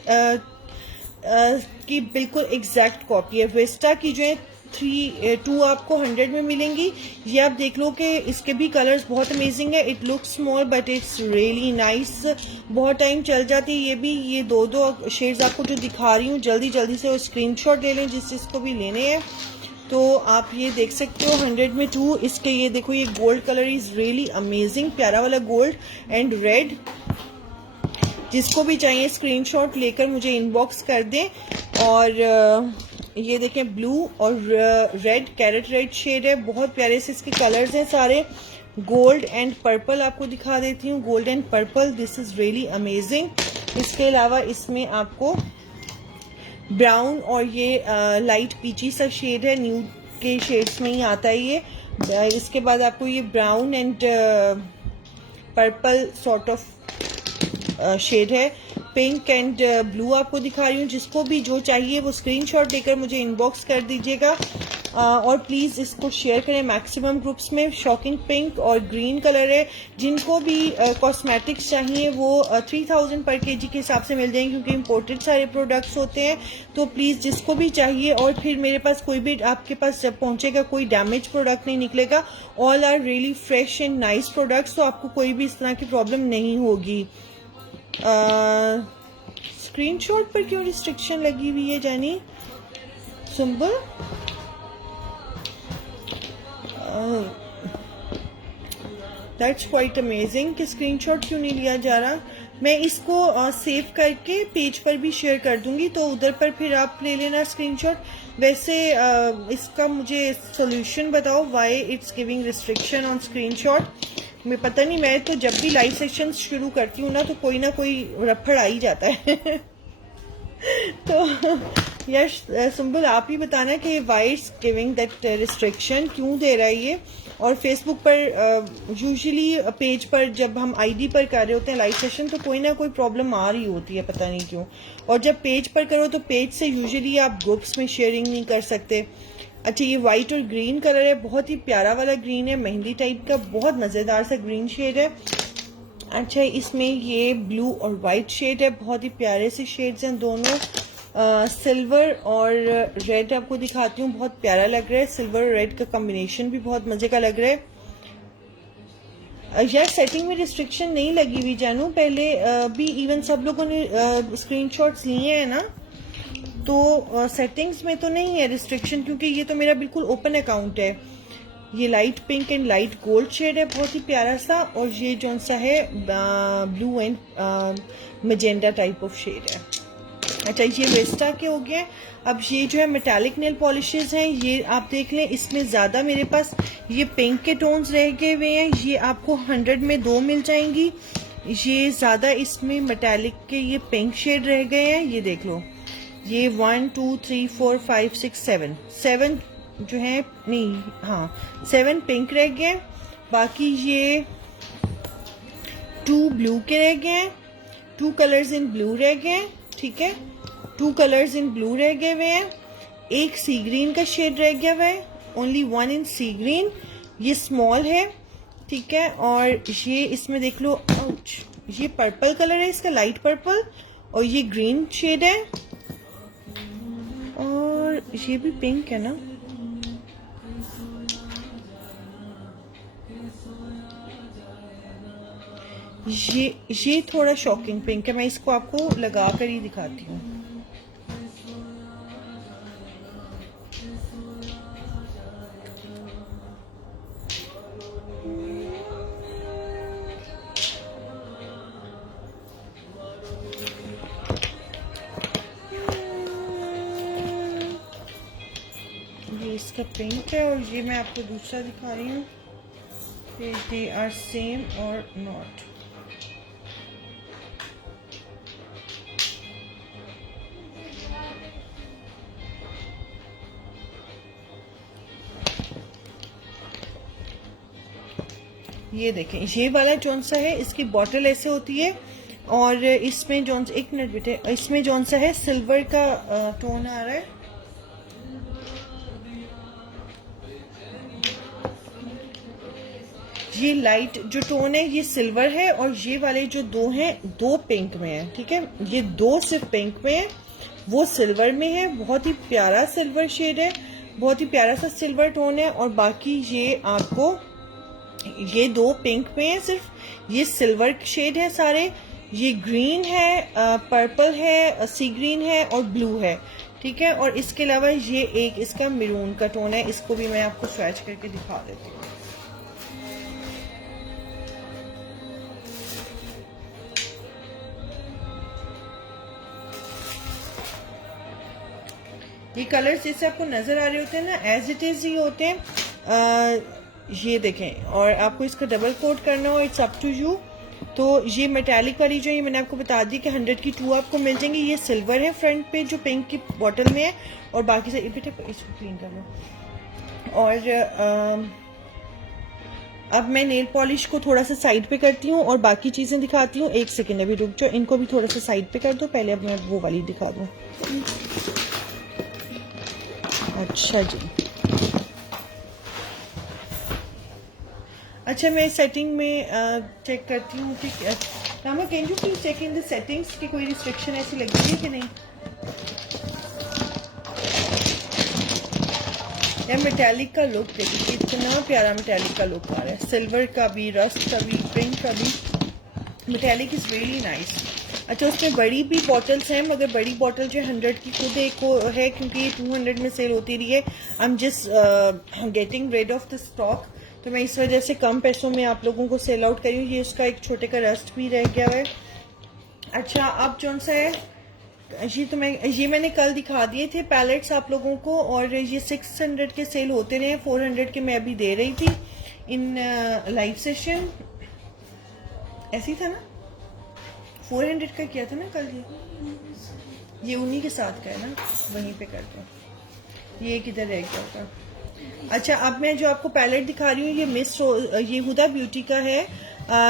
की बिल्कुल एग्जैक्ट कॉपी है। विस्टा की जो है 2 आपको 100 में मिलेंगी। ये आप देख लो कि इसके भी कलर्स बहुत अमेजिंग है। It looks small but it's really nice, बहुत टाइम चल जाती है। ये भी, ये दो शेड्स आपको जो दिखा रही हूँ, जल्दी जल्दी से वो स्क्रीनशॉट ले लें जिसको भी लेने हैं। तो आप ये देख सकते हो 100 में 2। इसके ये देखो, ये gold colour is really amazing, प्यारा वाला गोल्ड एंड रेड। जिसको भी चाहिए स्क्रीनशॉट लेकर मुझे इनबॉक्स कर दें। और ये देखें, ब्लू और रेड, कैरेट रेड शेड है, बहुत प्यारे से इसके कलर्स हैं सारे। गोल्ड एंड पर्पल आपको दिखा देती हूँ, gold and purple, this is really amazing. इसके अलावा इसमें आपको ब्राउन और ये लाइट पीची सा शेड है, न्यूड के शेड्स में ही आता है ये। इसके बाद आपको ये brown and purple sort of shade है। पिंक एंड ब्लू आपको दिखा रही हूँ। जिसको भी जो चाहिए वो स्क्रीनशॉट देकर मुझे इनबॉक्स कर दीजिएगा। और प्लीज़ इसको शेयर करें मैक्सिमम ग्रुप्स में। शॉकिंग पिंक और ग्रीन कलर है। जिनको भी कॉस्मेटिक्स चाहिए वो 3000 पर केजी के हिसाब से मिल जाएंगे क्योंकि इम्पोर्टेड सारे प्रोडक्ट्स होते हैं। तो प्लीज़ जिसको भी चाहिए, और फिर मेरे पास कोई भी आपके पास जब पहुंचेगा कोई डैमेज प्रोडक्ट नहीं निकलेगा। All are really fresh and nice products, तो आपको कोई भी इस तरह की प्रॉब्लम नहीं होगी। स्क्रीनशॉट पर क्यों रिस्ट्रिक्शन लगी हुई है जानी सुंबल? दैट्स क्वाइट अमेजिंग कि स्क्रीनशॉट क्यों नहीं लिया जा रहा। मैं इसको सेव करके पेज पर भी शेयर कर दूंगी, तो उधर पर फिर आप ले लेना स्क्रीनशॉट। वैसे इसका मुझे सोल्यूशन बताओ, why it's giving restriction on screenshot. मैं पता नहीं, मैं तो जब भी लाइव सेशन शुरू करती हूँ ना तो कोई ना कोई रफड़ आ ही जाता है। तो यश सुंबल, आप ही बताना कि why it's giving that restriction, क्यों दे रहा है ये। और फेसबुक पर यूजुअली पेज पर जब हम आईडी पर कर रहे होते हैं लाइव सेशन तो कोई ना कोई प्रॉब्लम आ रही होती है, पता नहीं क्यों। और जब पेज पर करो तो पेज से यूजुअली आप ग्रुप्स में शेयरिंग नहीं कर सकते। अच्छा, ये वाइट और ग्रीन कलर है, बहुत ही प्यारा वाला ग्रीन है, मेहंदी टाइप का, बहुत मज़ेदार सा ग्रीन शेड है। अच्छा, इसमें ये ब्लू और वाइट शेड है, बहुत ही प्यारे से शेड्स हैं दोनों। सिल्वर और रेड आपको दिखाती हूँ, बहुत प्यारा लग रहा है। सिल्वर और रेड का कॉम्बिनेशन भी बहुत मजे का लग रहा है। यार सेटिंग में रिस्ट्रिक्शन नहीं लगी हुई जानू, पहले भी इवन सब लोगों ने स्क्रीनशॉट्स लिए हैं ना, तो सेटिंग्स में तो नहीं है रिस्ट्रिक्शन क्योंकि ये तो मेरा बिल्कुल ओपन अकाउंट है। ये light pink and light gold shade है, बहुत ही प्यारा सा। और ये जो सा है blue and magenta type of shade है। अच्छा, ये वेस्टा के हो गए। अब ये जो है मेटालिक नेल पॉलिशेस हैं, ये आप देख लें, इसमें ज़्यादा मेरे पास ये पिंक के टोन्स रह गए हुए हैं। ये आपको 100 में 2 मिल जाएंगी। ये ज़्यादा इसमें मेटालिक के ये पिंक शेड रह गए हैं, ये देख लो। ये 1 2 3 4 5 6 7 जो है, नहीं हाँ 7 पिंक रह गए, बाकी ये 2 ब्लू के रह गए, 2 कलर्स इन ब्लू रह गए, ठीक है, 2 कलर्स इन ब्लू रह गए हुए हैं, एक सी ग्रीन का शेड रह गया हुआ है, ओनली 1 इन सी ग्रीन, ये स्मॉल है, ठीक है। और ये इसमें देख लो, आउच, ये पर्पल कलर है इसका, लाइट पर्पल, और ये ग्रीन शेड है, और ये भी पिंक है ना, ये थोड़ा शॉकिंग पिंक है, मैं इसको आपको लगा कर ही दिखाती हूँ। ये इसका पिंक है, और ये मैं आपको दूसरा दिखा रही हूँ, दे आर सेम और नॉट। ये देखें, ये वाला जौन सा है इसकी बॉटल ऐसे होती है, और इसमें जौन, एक मिनट बेटे, इसमें जौन सा है सिल्वर का टोन आ रहा है, ये लाइट जो टोन है ये सिल्वर है, और ये वाले जो दो हैं, दो पिंक में है, ठीक है, ये दो सिर्फ पिंक में है, वो सिल्वर में है, बहुत ही प्यारा सिल्वर शेड है, बहुत ही प्यारा सा सिल्वर टोन है, और बाकी ये आपको ये दो पिंक में है सिर्फ, ये सिल्वर शेड है सारे, ये ग्रीन है, पर्पल है, सी ग्रीन है, और ब्लू है, ठीक है। और इसके अलावा ये एक इसका मैरून का टोन है, इसको भी मैं आपको स्वैच करके दिखा देती हूँ। ये कलर्स जैसे आपको नजर आ रहे होते हैं ना, एज इट इज ही होते हैं। ये देखें, और आपको इसका डबल कोट करना हो, इट्स अप टू यू। तो ये मेटालिक वाली जो है मैंने आपको बता दी कि 100 की 2 आपको मिल जाएंगी। ये सिल्वर है फ्रंट पे जो पिंक की बॉटल में है, और बाकी से बेटे इसको क्लीन कर लो। और अब मैं नेल पॉलिश को थोड़ा सा साइड पे करती हूँ और बाकी चीजें दिखाती हूँ। एक सेकेंड अभी रुक जाओ, इनको भी थोड़ा सा साइड पे कर दो, पहले अब मैं वो वाली दिखा दूँ। अच्छा जी, अच्छा मैं सेटिंग में चेक करती हूँ, ठीक है। Rama, can you please check in the settings की कोई रिस्ट्रिक्शन ऐसी लग रही है कि नहीं। यार मेटालिक का लुक देखिए, इतना प्यारा मेटालिक का लुक आ रहा है, सिल्वर का भी, रस्ट का भी, पिंक का भी, मेटालिक इज रियली नाइस। अच्छा उसमें बड़ी भी बॉटल्स हैं, मगर बड़ी बॉटल जो 100 की खुद एक है, क्योंकि ये 200 में सेल होती रही है। I am just getting rid of the stock, तो मैं इस वजह से कम पैसों में आप लोगों को सेल आउट करी हूँ। ये उसका एक छोटे का रस्ट भी रह गया है। अच्छा अब कौन सा है, ये मैंने कल दिखा दिए थे पैलेट्स आप लोगों को, और ये 600 के सेल होते रहे, 400 के मैं अभी दे रही थी इन लाइव सेशन। ऐसी था ना, 400 का किया था ना कल, ये उन्हीं के साथ का है ना, वहीं पे कर दो। ये किधर रह गया होगा। अच्छा अब मैं जो आपको पैलेट दिखा रही हूँ, ये ये हुदा ब्यूटी का है।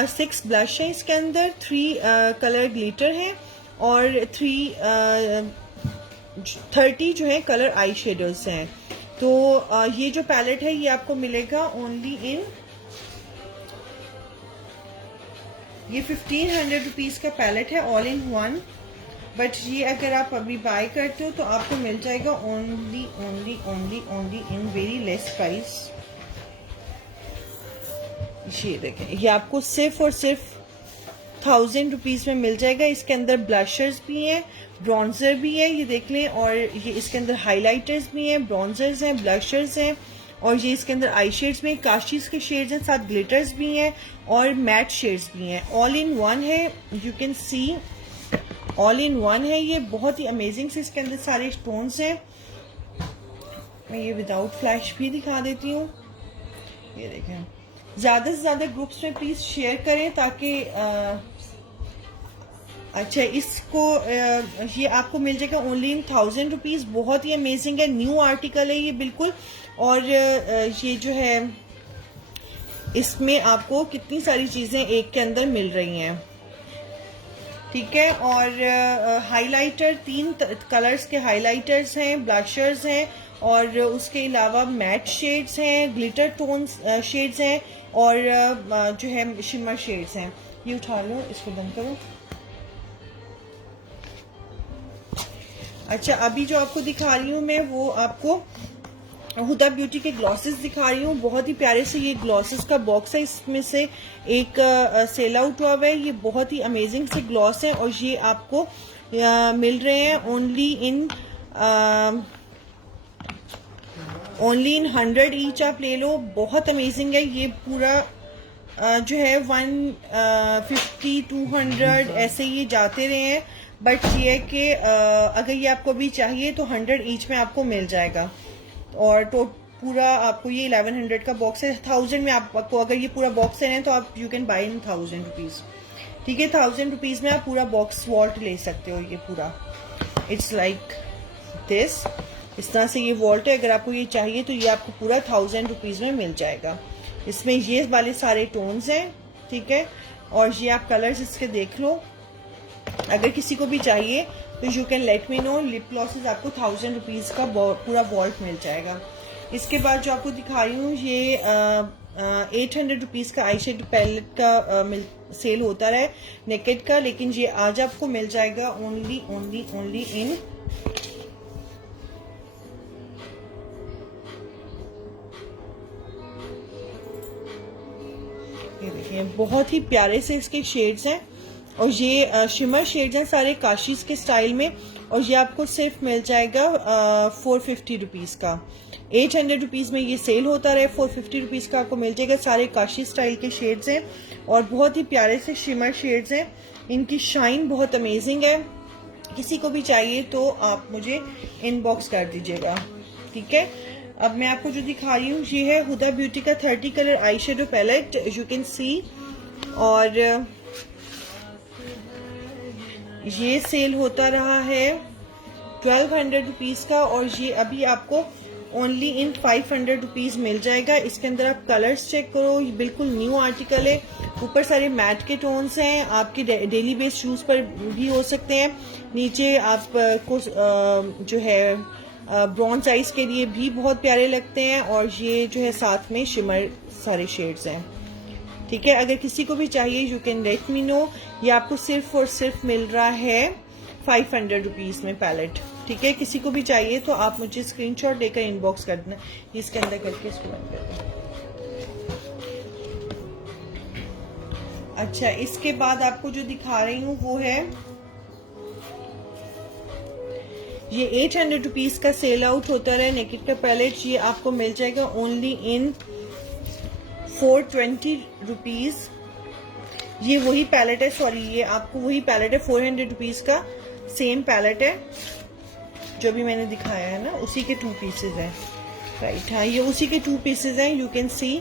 6 ब्लश है इसके अंदर, 3 कलर ग्लिटर है, और 30 जो है कलर आई शेडोज हैं। तो ये जो पैलेट है ये आपको मिलेगा ओनली इन, ये 1500 रुपीज का पैलेट है, ऑल इन वन। बट ये अगर आप अभी बाय करते हो तो आपको मिल जाएगा only only only only in very less price. ये देखें, ये आपको सिर्फ और सिर्फ 1000 रुपीज में मिल जाएगा। इसके अंदर ब्लशर्स भी हैं, ब्रॉन्जर भी है, ये देख लें, और ये इसके अंदर हाइलाइटर्स भी हैं, ब्रॉन्जर्स हैं, ब्लशर्स हैं, और ये इसके अंदर आई शेड्स में काशीज के शेड्स हैं, साथ ग्लिटर्स भी हैं, और मैट शेड्स भी हैं। ऑल इन वन है, you can see all in one है। ये बहुत ही अमेजिंग से इसके अंदर सारे स्टोन्स हैं। मैं ये विदाउट फ्लैश भी दिखा देती हूँ। ये देखें, ज्यादा से ज्यादा ग्रुप्स में प्लीज शेयर करें ताकि अच्छा, इसको ये आपको मिल जाएगा ओनली इन 1000 रुपीज़। बहुत ही अमेजिंग है, न्यू आर्टिकल है ये बिल्कुल। और ये जो है इसमें आपको कितनी सारी चीज़ें एक के अंदर मिल रही हैं, ठीक है। और हाइलाइटर, 3 कलर्स के हाइलाइटर्स हैं, ब्लशर्स हैं, और उसके अलावा मैट शेड्स हैं, ग्लिटर टोन शेड्स हैं, और जो है शिमर शेड्स हैं। ये उठा लो, इसको बंद करो। अच्छा, अभी जो आपको दिखा रही हूँ मैं, वो आपको हुदा ब्यूटी के ग्लॉसेस दिखा रही हूँ। बहुत ही प्यारे से ये ग्लॉसेस का बॉक्स है, इसमें से एक सेल आउट हुआ हुआ है। ये बहुत ही अमेजिंग से ग्लॉस है, और ये आपको मिल रहे हैं ओनली इन 100 ईच। आप ले लो, बहुत अमेजिंग है ये पूरा। जो है 150 200 ऐसे ये जाते रहे हैं, बट ये है कि अगर ये आपको भी चाहिए तो 100 ईच में आपको मिल जाएगा। और तो पूरा आपको ये 1100 का बॉक्स है। 1000 में आपको अगर ये पूरा बॉक्स है तो आप you can buy in 1000 rupees, ठीक है। 1000 रुपीज़ में आप पूरा बॉक्स वॉल्ट ले सकते हो। ये पूरा इट्स लाइक दिस, इस तरह से ये वॉल्ट है। अगर आपको ये चाहिए तो ये आपको पूरा 1000 रुपीज़ में मिल जाएगा। इसमें ये वाले सारे टोन्स हैं, ठीक है। और ये आप कलर्स इसके देख लो। अगर किसी को भी चाहिए तो you can let me no. Lip glosses आपको 1000 रुपीज़ का पूरा वॉल्ट मिल जाएगा। इसके बाद जो आपको दिखा रही हूँ, ये 800 रुपीज़ का आई शेड पैलेट का सेल होता है नेकेड का, लेकिन ये आज आपको मिल जाएगा ओनली इन ये देखिए, बहुत ही प्यारे से इसके शेड्स हैं। और ये शिमर शेड्स हैं सारे काशीज के स्टाइल में, और ये आपको सिर्फ मिल जाएगा 450 रुपीज़ का। 800 रुपीज़ में ये सेल होता रहे, 450 रुपीज़ का आपको मिल जाएगा। सारे काशी स्टाइल के शेड्स हैं, और बहुत ही प्यारे से शिमर शेड्स हैं। इनकी शाइन बहुत अमेजिंग है। किसी को भी चाहिए तो आप मुझे इनबॉक्स कर दीजिएगा, ठीक है। अब मैं आपको जो दिखा रही हूँ, ये है हुदा ब्यूटी का 30 colour eye shadow palette, you can see. और ये सेल होता रहा है 1200 रुपीज़ का, और ये अभी आपको ओनली इन 500 रुपीज़ मिल जाएगा। इसके अंदर आप कलर्स चेक करो, ये बिल्कुल न्यू आर्टिकल है। ऊपर सारे मैट के टोन्स हैं, आपके डेली बेस शूज़ पर भी हो सकते हैं। नीचे आपको जो है ब्रॉन्ज आइज के लिए भी बहुत प्यारे लगते हैं, और ये जो है साथ में शिमर सारे शेड्स हैं, ठीक है। अगर किसी को भी चाहिए you can let me know. ये आपको सिर्फ और सिर्फ मिल रहा है 500 रुपीज़ में पैलेट, ठीक है। किसी को भी चाहिए तो आप मुझे स्क्रीनशॉट देकर इनबॉक्स कर देना। इसके अंदर करके इसको बंद कर दें। अच्छा, इसके बाद आपको जो दिखा रही हूँ वो है ये 800 रुपीज़ का सेल आउट होता है नेकेड का पैलेट। ये आपको मिल जाएगा ओनली इन 420 रुपीज़। ये वही पैलेट है, सॉरी, ये आपको वही पैलेट है, 400 रुपीज़ का सेम पैलेट है जो भी मैंने दिखाया है ना, उसी के 2 पीसेज हैं, राइट। हाँ, ये उसी के 2 पीसेज हैं, यू कैन सी।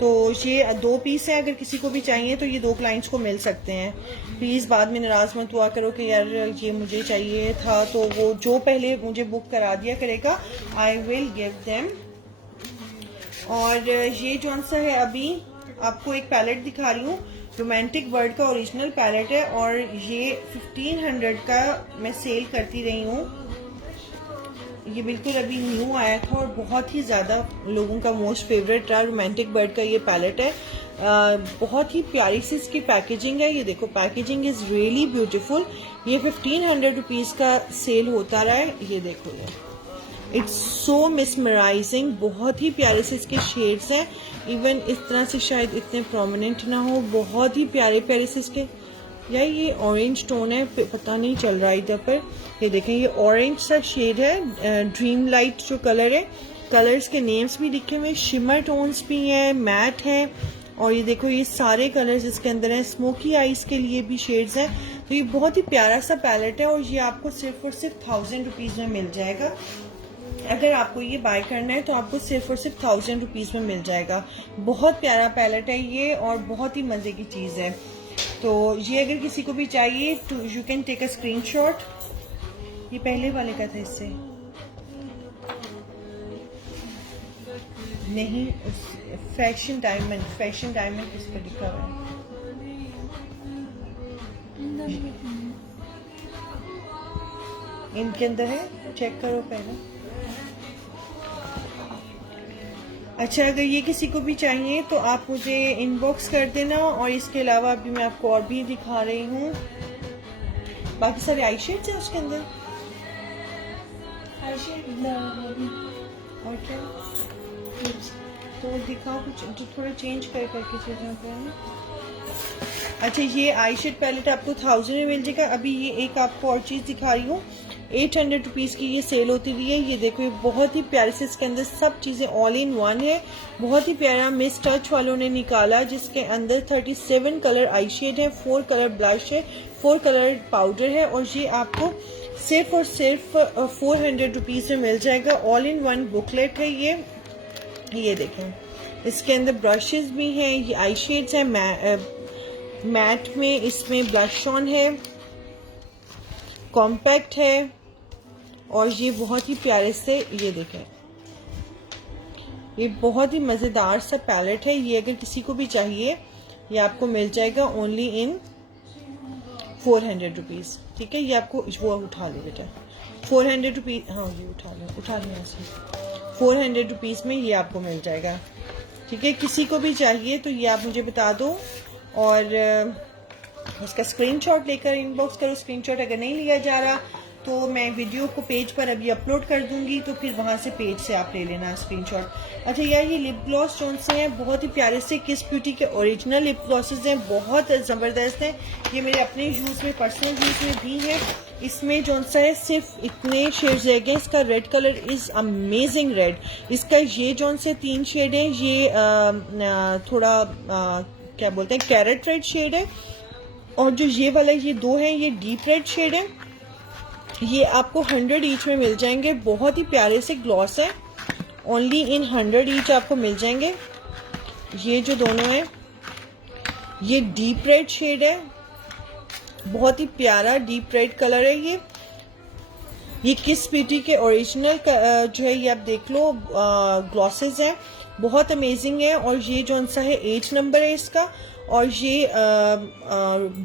तो ये 2 पीस हैं, अगर किसी को भी चाहिए तो ये 2 क्लाइंट्स को मिल सकते हैं। प्लीज़ बाद में नाराज़ मत हुआ करो कि यार ये मुझे चाहिए था, तो वो जो पहले मुझे बुक करा दिया करेगा, आई विल गिव देम। और ये जो सा है, अभी आपको एक पैलेट दिखा रही हूँ, रोमांटिक वर्ड का ओरिजिनल पैलेट है, और ये 1500 का मैं सेल करती रही हूँ। ये बिल्कुल अभी न्यू आया था और बहुत ही ज़्यादा लोगों का मोस्ट फेवरेट रहा। रोमांटिक बर्ड का ये पैलेट है, बहुत ही प्यारी सी इसकी पैकेजिंग है। ये देखो, पैकेजिंग इज़ रियली ब्यूटीफुल। ये 1500 रुपीज़ का सेल होता रहा है। ये देखो, ये इट्स सो मिसमराइजिंग। बहुत ही प्यारे से इसके शेड्स हैं, इवन इस तरह से शायद इतने प्रोमिनेंट ना हो। बहुत ही प्यारे प्यारे से इसके, यार ये ऑरेंज टोन है, पता नहीं चल रहा इधर पर। ये देखें, ये ऑरेंज सा शेड है, ड्रीम लाइट जो कलर है। कलर्स के नेम्स भी लिखे हुए, शिमर टोन्स भी हैं, मैट है, और ये देखो ये सारे कलर्स इसके अंदर हैं। स्मोकी आइज के लिए भी शेड्स हैं। तो ये बहुत ही प्यारा सा पैलेट है, और ये आपको सिर्फ और सिर्फ 1000 रुपीज़ में मिल जाएगा। अगर आपको ये बाय करना है तो आपको सिर्फ और सिर्फ 1000 रुपीज़ में मिल जाएगा। बहुत प्यारा पैलेट है ये, और बहुत ही मज़े की चीज़ है। तो ये अगर किसी को भी चाहिए तो you can take a screenshot. ये पहले वाले का था, इससे नहीं, फैशन डायमंड इस पर लिखा हुआ है। इनके अंदर है, चेक करो पहले। अच्छा, अगर ये किसी को भी चाहिए तो आप मुझे इनबॉक्स कर देना। और इसके अलावा अभी मैं आपको और भी दिखा रही हूँ, बाकी सारे आई शेड्स हैं उसके अंदर। और क्या तो दिखाओ कुछ जो थोड़ा चेंज करके चीज़ों पे। अच्छा, ये आई शेड पैलेट आपको 1000 में मिल जाएगा। अभी ये एक आपको और चीज़ दिखा रही हूँ, 800 रुपीज़ की ये सेल होती रही है। ये देखो, ये बहुत ही प्यारे से इसके अंदर सब चीज़ें ऑल इन वन है। बहुत ही प्यारा मिस टच वालों ने निकाला, जिसके अंदर 37 कलर आई शेड है, 4 कलर ब्लश है, 4 कलर पाउडर है। और ये आपको सिर्फ और सिर्फ 400 रुपीज़ में मिल जाएगा। ऑल इन वन बुकलेट है ये देखें। इसके अंदर ब्रशेस भी हैं, ये आई शेड्स हैं, मैट में इसमें ब्लश ऑन है, कॉम्पैक्ट है। और ये बहुत ही प्यारे से, ये देखें, ये बहुत ही मज़ेदार सा पैलेट है। ये अगर किसी को भी चाहिए ये आपको मिल जाएगा ओनली इन 400 रुपीज़। ठीक है, ये आपको वो उठा लो बेटा, 400 रुपीज़। हाँ, ये उठा लो यहाँ से। 400 रुपीज़ में ये आपको मिल जाएगा। ठीक है, किसी को भी चाहिए तो ये आप मुझे बता दो और उसका स्क्रीनशॉट लेकर इनबॉक्स करो। स्क्रीनशॉट अगर नहीं लिया जा रहा तो मैं वीडियो को पेज पर अभी अपलोड कर दूंगी, तो फिर वहां से पेज से आप ले लेना स्क्रीनशॉट। अच्छा यार, ये लिप ग्लॉस जो से हैं बहुत ही प्यारे से किस ब्यूटी के ओरिजिनल लिप ग्लॉसेज हैं, बहुत ज़बरदस्त हैं। ये मेरे अपने यूज़ में, पर्सनल यूज़ में भी है। इसमें जो सा है सिर्फ इतने शेड्स रह गए। इसका red colour is amazing red. इसका ये जो से 3 शेड है, ये थोड़ा क्या बोलते हैं, कैरेट रेड शेड है। और जो ये वाला ये 2 है, ये डीप रेड शेड है। ये आपको 100 ईच में मिल जाएंगे। बहुत ही प्यारे से ग्लॉस है, ओनली इन 100 ईच आपको मिल जाएंगे। ये जो दोनों है, ये डीप रेड शेड है, बहुत ही प्यारा डीप रेड कलर है। ये किस ब्यूटी के ओरिजिनल जो है, ये आप देख लो, ग्लॉसेस हैं, बहुत अमेजिंग है। और ये जो सा है 8 नंबर है इसका, और ये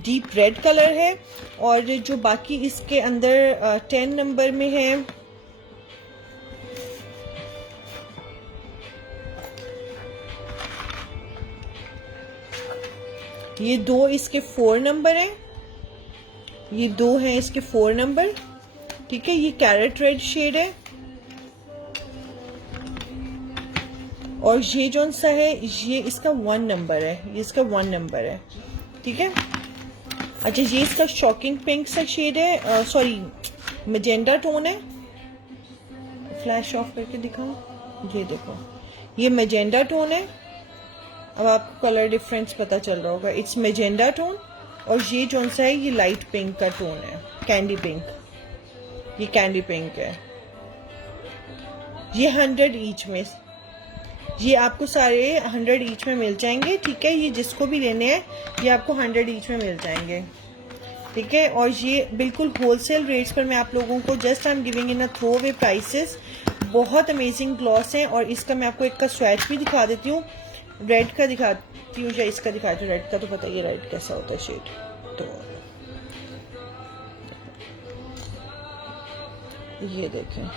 डीप रेड कलर है। और जो बाकी इसके अंदर 10 नंबर में है, ये 2 इसके 4 नंबर है, ये 2 हैं इसके 4 नंबर। ठीक है, ये कैरेट रेड शेड है। और ये जो सा है, ये इसका 1 नंबर है, ये इसका 1 नंबर है। ठीक है, अच्छा, ये इसका शॉकिंग पिंक सा शेड है, सॉरी मैजेंडा टोन है। फ्लैश ऑफ करके दिखाऊं, ये देखो, ये मैजेंडा टोन है। अब आपको कलर डिफरेंस पता चल रहा होगा, इट्स मैजेंडा टोन। और ये जो सा है, ये लाइट पिंक का टोन है, कैंडी पिंक। ये कैंडी पिंक है। ये 100 ईच में, ये आपको सारे 100 ईच में मिल जाएंगे। ठीक है, ये जिसको भी लेने हैं ये आपको 100 ईच में मिल जाएंगे। ठीक है, और ये बिल्कुल होलसेल रेट्स पर मैं आप लोगों को just I am giving in a throw away prices. बहुत अमेजिंग ग्लॉस हैं। और इसका मैं आपको एक का स्वैच भी दिखा देती हूँ, रेड का दिखाती हूँ या इसका दिखाती हूँ। रेड का तो पता ही है रेड कैसा होता है शेड। तो ये देखें,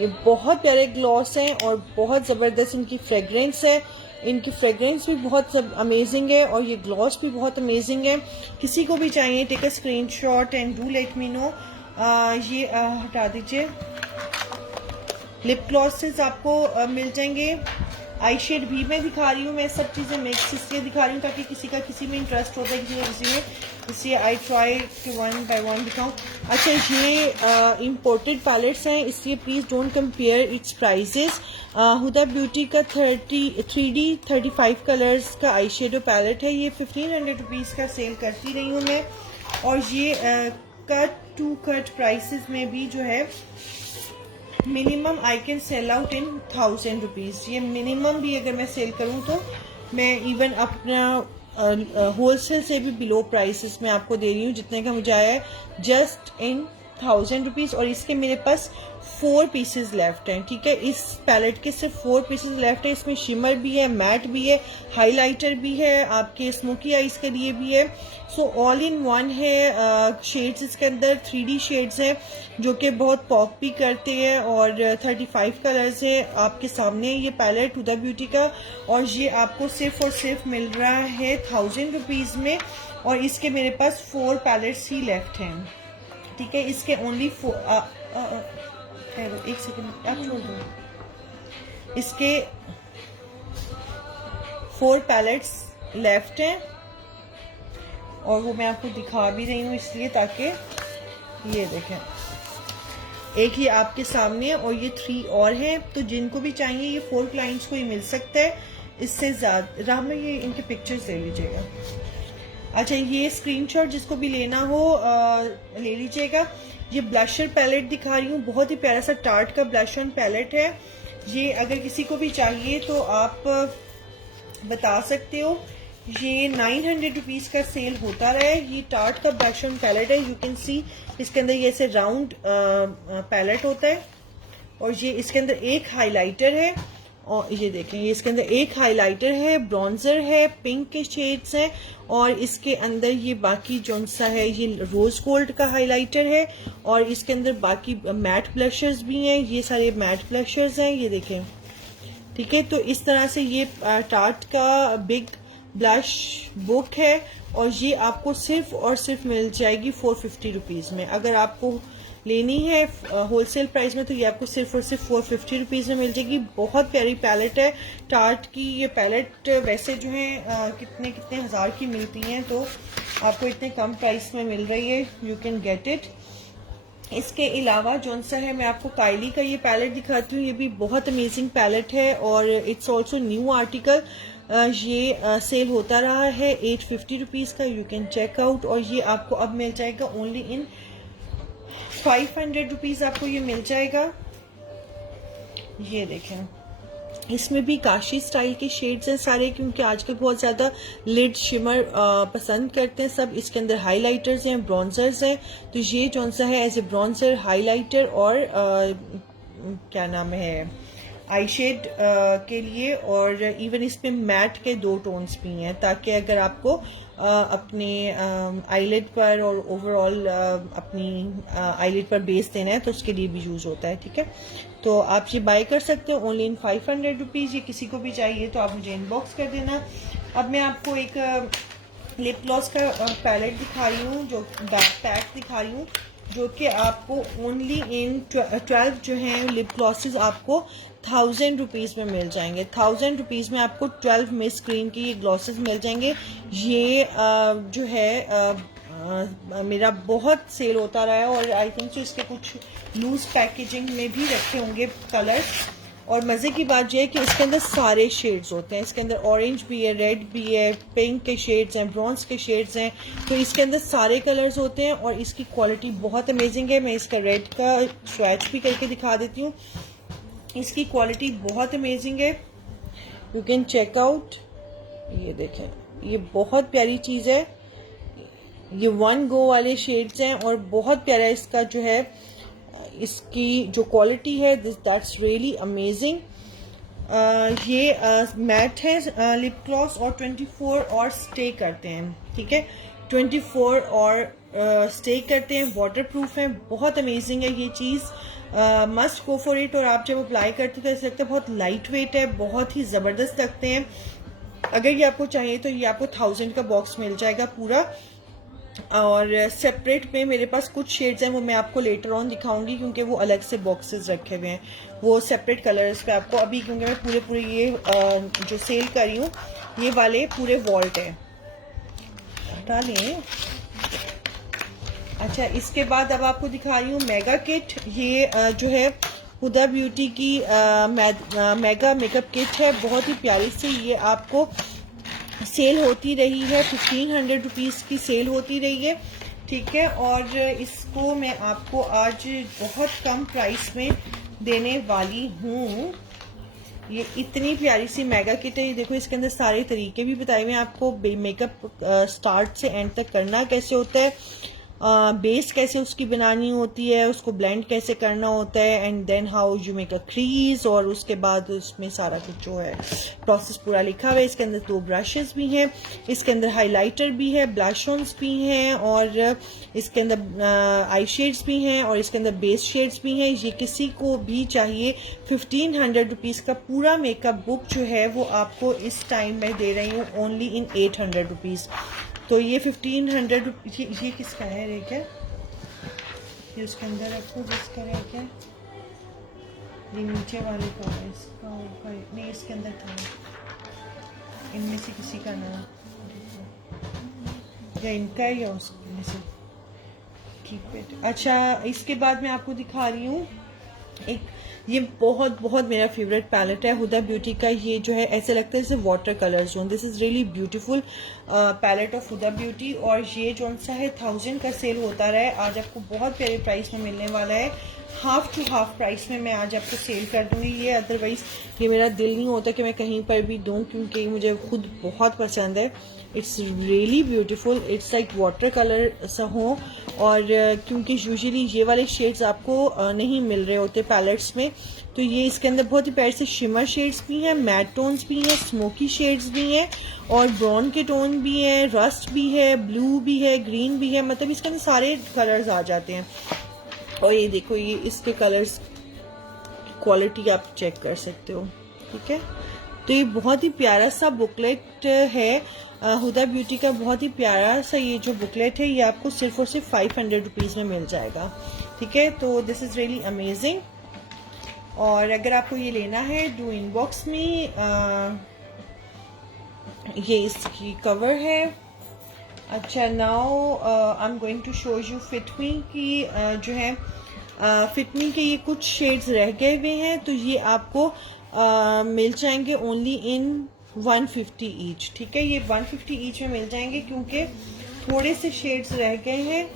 ये बहुत प्यारे ग्लॉस हैं और बहुत ज़बरदस्त इनकी फ्रेग्रेंस है। इनकी फ्रेग्रेंस भी बहुत अमेजिंग है और ये ग्लॉस भी बहुत अमेजिंग है। किसी को भी चाहिए, take a screenshot and do let me know. ये हटा दीजिए। लिप ग्लॉसेस आपको मिल जाएंगे। आई शेड भी मैं दिखा रही हूँ, मैं सब चीज़ें मिक्स इसलिए दिखा रही हूँ ताकि किसी का किसी में इंटरेस्ट होता है, किसी में, इसलिए आई ट्राई कि 1 बाय 1 दिखाऊँ। अच्छा, ये इम्पोर्टेड पैलेट्स हैं, इसलिए please don't compare its prices. Huda beauty का 3D 35 कलर्स का आई शेडो पैलेट है। ये 1500 रुपीज़ का सेल करती रही हूँ मैं। और ये कट टू कट प्राइसेस में भी जो है, minimum I can sell out in 1000 rupees. ये मिनिमम भी अगर मैं सेल करूँ तो मैं इवन अपना होलसेल से भी बिलो प्राइसेस में आपको दे रही हूँ, जितने का मुझे आया है जस्ट इन 1000 रुपीज़। और इसके मेरे पास 4 पीसेस लेफ्ट हैं, ठीक है। इस पैलेट के सिर्फ 4 पीसेस लेफ्ट है। इसमें शिमर भी है, मैट भी है, हाइलाइटर भी है, आपके स्मोकी आइज के लिए भी है। सो ऑल इन वन है। शेड्स इसके अंदर 3D शेड्स हैं जो कि बहुत पॉप भी करते हैं, और 35 कलर्स है आपके सामने ये पैलेट हुदा ब्यूटी का। और ये आपको सिर्फ और सिर्फ मिल रहा है 1000 रुपीज़ में। और इसके मेरे पास 4 पैलेट्स ही लेफ्ट हैं, ठीक है। इसके ओनली 4 एक सेकंड आप छोड़ दो। इसके 4 पैलेट्स लेफ्ट हैं, और वो मैं आपको दिखा भी रही हूँ इसलिए ताकि ये देखें, एक ही आपके सामने और ये 3 और हैं। तो जिनको भी चाहिए ये 4 क्लाइंट्स को ही मिल सकता है, इससे ज़्यादा। राह में ये इनके पिक्चर्स ले लीजिएगा। अच्छा, ये स्क्रीनशॉट जिसको भी लेना हो ले लीजिएगा। ये ब्लशर पैलेट दिखा रही हूँ, बहुत ही प्यारा सा टार्ट का ब्लश ऑन पैलेट है ये। अगर किसी को भी चाहिए तो आप बता सकते हो। ये 900 रुपीज़ का सेल होता रहा है। ये टार्ट का ब्लश ऑन पैलेट है, यू कैन सी। इसके अंदर ये ऐसे राउंड पैलेट होता है, और ये इसके अंदर एक हाइलाइटर है, और ये देखें ये इसके अंदर एक हाइलाइटर है, ब्रॉन्जर है, पिंक के शेड्स हैं, और इसके अंदर ये बाकी जो सा है ये रोज गोल्ड का हाइलाइटर है, और इसके अंदर बाकी मैट ब्लशर्स भी हैं। ये सारे मैट ब्लशर्स हैं, ये देखें, ठीक है। तो इस तरह से ये टार्ट का बिग ब्लश बुक है, और ये आपको सिर्फ और सिर्फ मिल जाएगी 450 रुपीज़ में। अगर आपको लेनी है होलसेल प्राइस में तो ये आपको सिर्फ और सिर्फ 450 रुपीज़ में मिल जाएगी। बहुत प्यारी पैलेट है टार्ट की। ये पैलेट वैसे जो है कितने कितने हज़ार की मिलती हैं, तो आपको इतने कम प्राइस में मिल रही है, यू कैन गेट इट। इसके अलावा जौन सा है मैं आपको काइली का ये पैलेट दिखाती हूँ। ये भी बहुत अमेजिंग पैलेट है, और इट्स ऑल्सो न्यू आर्टिकल। ये सेल होता रहा है 850 रुपीज़ का, यू कैन चेक आउट। और ये आपको अब मिल जाएगा ओनली इन 500 रुपीज़ आपको ये मिल जाएगा। ये देखें, इसमें भी काशी स्टाइल के शेड्स हैं सारे, क्योंकि आजकल बहुत ज़्यादा लिड शिमर पसंद करते हैं सब। इसके अंदर हाइलाइटर्स हैं, ब्रॉन्जर्स हैं। तो ये जौन सा है एज ए ब्रॉन्जर, हाइलाइटर और क्या नाम है आई शेड के लिए, और इवन इसमें मैट के 2 टोन्स भी हैं, ताकि अगर आपको अपने आईलिड पर और ओवरऑल अपनी आईलिड पर बेस देना है तो उसके लिए भी यूज़ होता है, ठीक है। तो आप ये बाय कर सकते हो ओनली इन 500 रुपीज़। ये किसी को भी चाहिए तो आप मुझे इनबॉक्स कर देना। अब मैं आपको एक लिप ग्लॉस का पैलेट दिखा रही हूँ, जो बैक पैक दिखा रही हूँ, जो कि आपको ओनली इन 12 जो हैं लिप ग्लॉसेस आपको 1000 रुपीज़ में मिल जाएंगे। 1000 रुपीज़ में आपको 12 मिस ग्रीन के ये ग्लॉसेस मिल जाएंगे। ये जो है मेरा बहुत सेल होता रहा है, और आई थिंक सो इसके कुछ लूज पैकेजिंग में भी रखे होंगे कलर्स। और मज़े की बात यह है कि इसके अंदर सारे शेड्स होते हैं। इसके अंदर ऑरेंज भी है, रेड भी है, पिंक के शेड्स हैं, ब्रॉन्ज के शेड्स हैं। तो इसके अंदर सारे कलर्स होते हैं, और इसकी क्वालिटी बहुत अमेजिंग है। मैं इसका रेड का स्वैच भी करके दिखा देती हूँ। इसकी क्वालिटी बहुत अमेजिंग है, यू कैन चेक आउट। ये देखें, ये बहुत प्यारी चीज़ है। ये 1 गो वाले शेड्स हैं, और बहुत प्यारा इसका जो है इसकी जो क्वालिटी है दैट्स रियली अमेजिंग। ये मैट है लिप ग्लॉस, और 24 और स्टे करते हैं, ठीक है। 24 और स्टे करते हैं, वाटर प्रूफ है, बहुत अमेजिंग है ये चीज़। Must go for it. और आप जब अप्लाई करते हो तो ऐसा लगता है बहुत लाइट वेट है, बहुत ही ज़बरदस्त लगते हैं। अगर ये आपको चाहिए तो ये आपको 1000 का बॉक्स मिल जाएगा पूरा। और सेपरेट में मेरे पास कुछ शेड्स हैं, वो मैं आपको लेटर ऑन दिखाऊंगी, क्योंकि वो अलग से बॉक्सेस रखे हुए हैं, वो सेपरेट कलर्स पे आपको अभी, क्योंकि मैं पूरे ये जो सेल कर रही हूँ ये वाले पूरे वॉल्ट है, हटा लें। अच्छा, इसके बाद अब आपको दिखा रही हूँ मेगा किट। ये जो है हुदा ब्यूटी की मेगा मेकअप किट है, बहुत ही प्यारी सी। ये आपको सेल होती रही है 1500 रुपीज़ की सेल होती रही है, ठीक है। और इसको मैं आपको आज बहुत कम प्राइस में देने वाली हूँ। ये इतनी प्यारी सी मेगा किट है। ये देखो इसके अंदर सारे तरीके भी बताए हुए हैं आपको, मेकअप स्टार्ट से एंड तक करना कैसे होता है, बेस कैसे उसकी बनानी होती है, उसको ब्लेंड कैसे करना होता है, and then how you make a crease, और उसके बाद उसमें सारा कुछ जो है प्रोसेस पूरा लिखा हुआ है। इसके अंदर 2 ब्रशेस भी हैं, इसके अंदर हाइलाइटर भी है, ब्लश ऑन्स भी हैं, और इसके अंदर आई शेड्स भी हैं, और इसके अंदर बेस शेड्स भी हैं। ये किसी को भी चाहिए 1500 रुपीज़ का पूरा मेकअप बुक जो है वो आपको इस टाइम मैं दे रही हूँ ओनली इन 800 रुपीज़। तो ये 1500 रुपीज़। ये किसका है रे क्या? ये उसके अंदर रखो जिसका है क्या, ये नीचे वाले का है, इसका ऊपर नहीं, इसके अंदर था, इनमें से किसी का नाम या इनका है या उसमें से, कीप इट। अच्छा, इसके बाद मैं आपको दिखा रही हूँ एक, ये बहुत बहुत मेरा फेवरेट पैलेट है हुदा ब्यूटी का। ये जो है ऐसे लगता है जैसे वाटर कलर्स जो, this is really beautiful palette of Huda beauty. और ये जो सा है 1000 का सेल होता रहा है, आज आपको बहुत प्यारे प्राइस में मिलने वाला है। हाफ टू हाफ प्राइस में मैं आज आपको सेल कर दूंगी ये। अदरवाइज ये मेरा दिल नहीं होता कि मैं कहीं पर भी दूं, क्योंकि मुझे खुद बहुत पसंद है। It's really beautiful, it's like water colour सा हो। और क्योंकि यूजुअली ये वाले शेड्स आपको नहीं मिल रहे होते पैलेट्स में, तो ये इसके अंदर बहुत ही प्यारे से शिमर शेड्स भी हैं, मैट टोन्स भी हैं, स्मोकी शेड्स भी हैं, और ब्राउन के टोन भी हैं, रस्ट भी है, ब्लू भी है, ग्रीन भी है, मतलब इसके अंदर सारे कलर्स आ जाते हैं। और ये देखो, ये इसके कलर्स क्वालिटी आप चेक कर सकते हो, ठीक है। तो ये बहुत ही प्यारा सा बुकलेट है हुदा ब्यूटी का, बहुत ही प्यारा सा ये जो बुकलेट है ये आपको सिर्फ और सिर्फ 500 रुपीज़ में मिल जाएगा, ठीक है। तो दिस इज़ रियली अमेजिंग। और अगर आपको ये लेना है डू इनबॉक्स में, ये इसकी कवर है। अच्छा, now I am going to show you fit me की जो है फिटमी के ये कुछ शेड्स रह गए हुए हैं, तो ये आपको मिल जाएंगे ओनली इन 150 ईच, ठीक है। ये 150 ईच में मिल जाएंगे क्योंकि थोड़े से शेड्स रह गए हैं,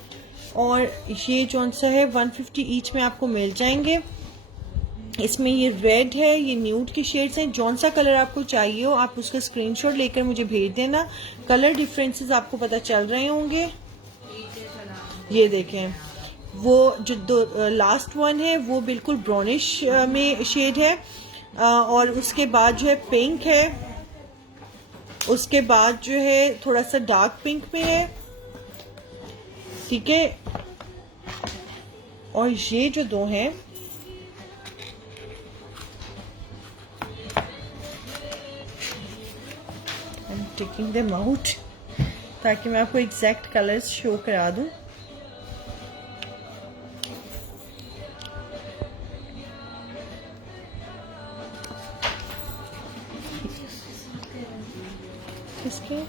और ये जो सा है 150 ईच में आपको मिल जाएंगे। इसमें ये रेड है, ये न्यूड के शेड्स हैं। जौन सा कलर आपको चाहिए हो आप उसका स्क्रीनशॉट लेकर मुझे भेज देना। कलर डिफरेंसेस आपको पता चल रहे होंगे। ये देखें, वो जो लास्ट वन है वो बिल्कुल ब्राउनिश में शेड है, और उसके बाद जो है पिंक है, उसके बाद जो है थोड़ा सा डार्क पिंक में है, ठीक है। और ये जो दो हैं टेकिंग देम आउट ताकि मैं आपको एग्जैक्ट कलर्स शो करा दूं। किसके?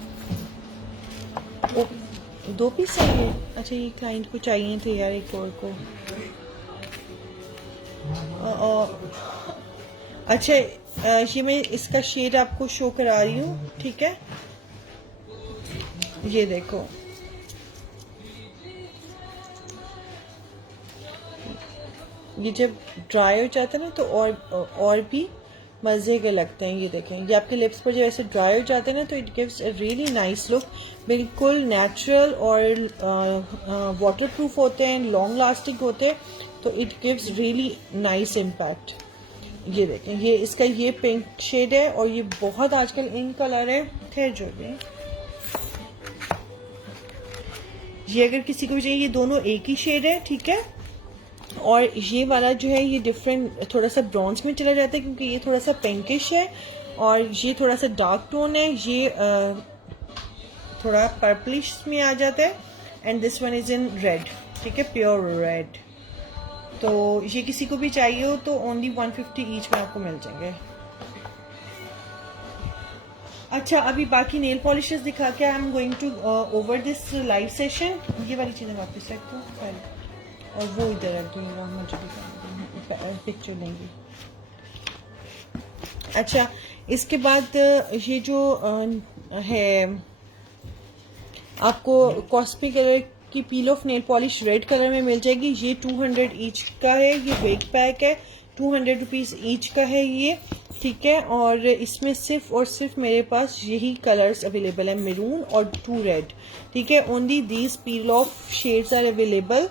ओ, 2 पीस चाहिए? अच्छा, ये क्लाइंट को चाहिए थे यार, एक और को। अच्छा, ये मैं इसका शेड आपको शो करा रही हूँ, ठीक है। ये देखो, ये जब ड्राई हो जाता है ना तो और भी मज़े के लगते हैं। ये देखें, ये आपके लिप्स पर जब ऐसे ड्राई हो जाते हैं ना तो it gives a really nice look. बिल्कुल नेचुरल और वाटरप्रूफ होते हैं, लॉन्ग लास्टिंग होते हैं, तो it gives really nice impact. ये देखें, ये इसका ये पिंक शेड है, और ये बहुत आजकल इन कलर है। खैर जो भी, ये अगर किसी को भी चाहिए, ये दोनों एक ही शेड है, ठीक है। और ये वाला जो है ये डिफरेंट थोड़ा सा ब्राउन्स में चला जाता है क्योंकि ये थोड़ा सा पिंकिश है, और ये थोड़ा सा डार्क टोन है, ये थोड़ा पर्पलिश में आ जाता है, and this one is in red, ठीक है, प्योर रेड। तो ये किसी को भी चाहिए हो तो ओनली 150 ईच में आपको मिल जाएंगे। अच्छा, अभी बाकी नेल पॉलिशेस दिखा के I am going to over this live session. ये वाली चीज़ें वापस रख दो और वो इधर रख दूँगी, वो मुझे भी पिक्चर लेंगी। अच्छा, इसके बाद ये जो है आपको कॉस्मिक कलर की पील of nail polish red colour में मिल जाएगी। ये 200 ईच का है, ये वेग पैक है, 200 रुपीज़ ईच का है ये, ठीक है। और इसमें सिर्फ और सिर्फ मेरे पास यही कलर्स अवेलेबल है, मेरून और 2 रेड, ठीक है। Only these peel off shades are available.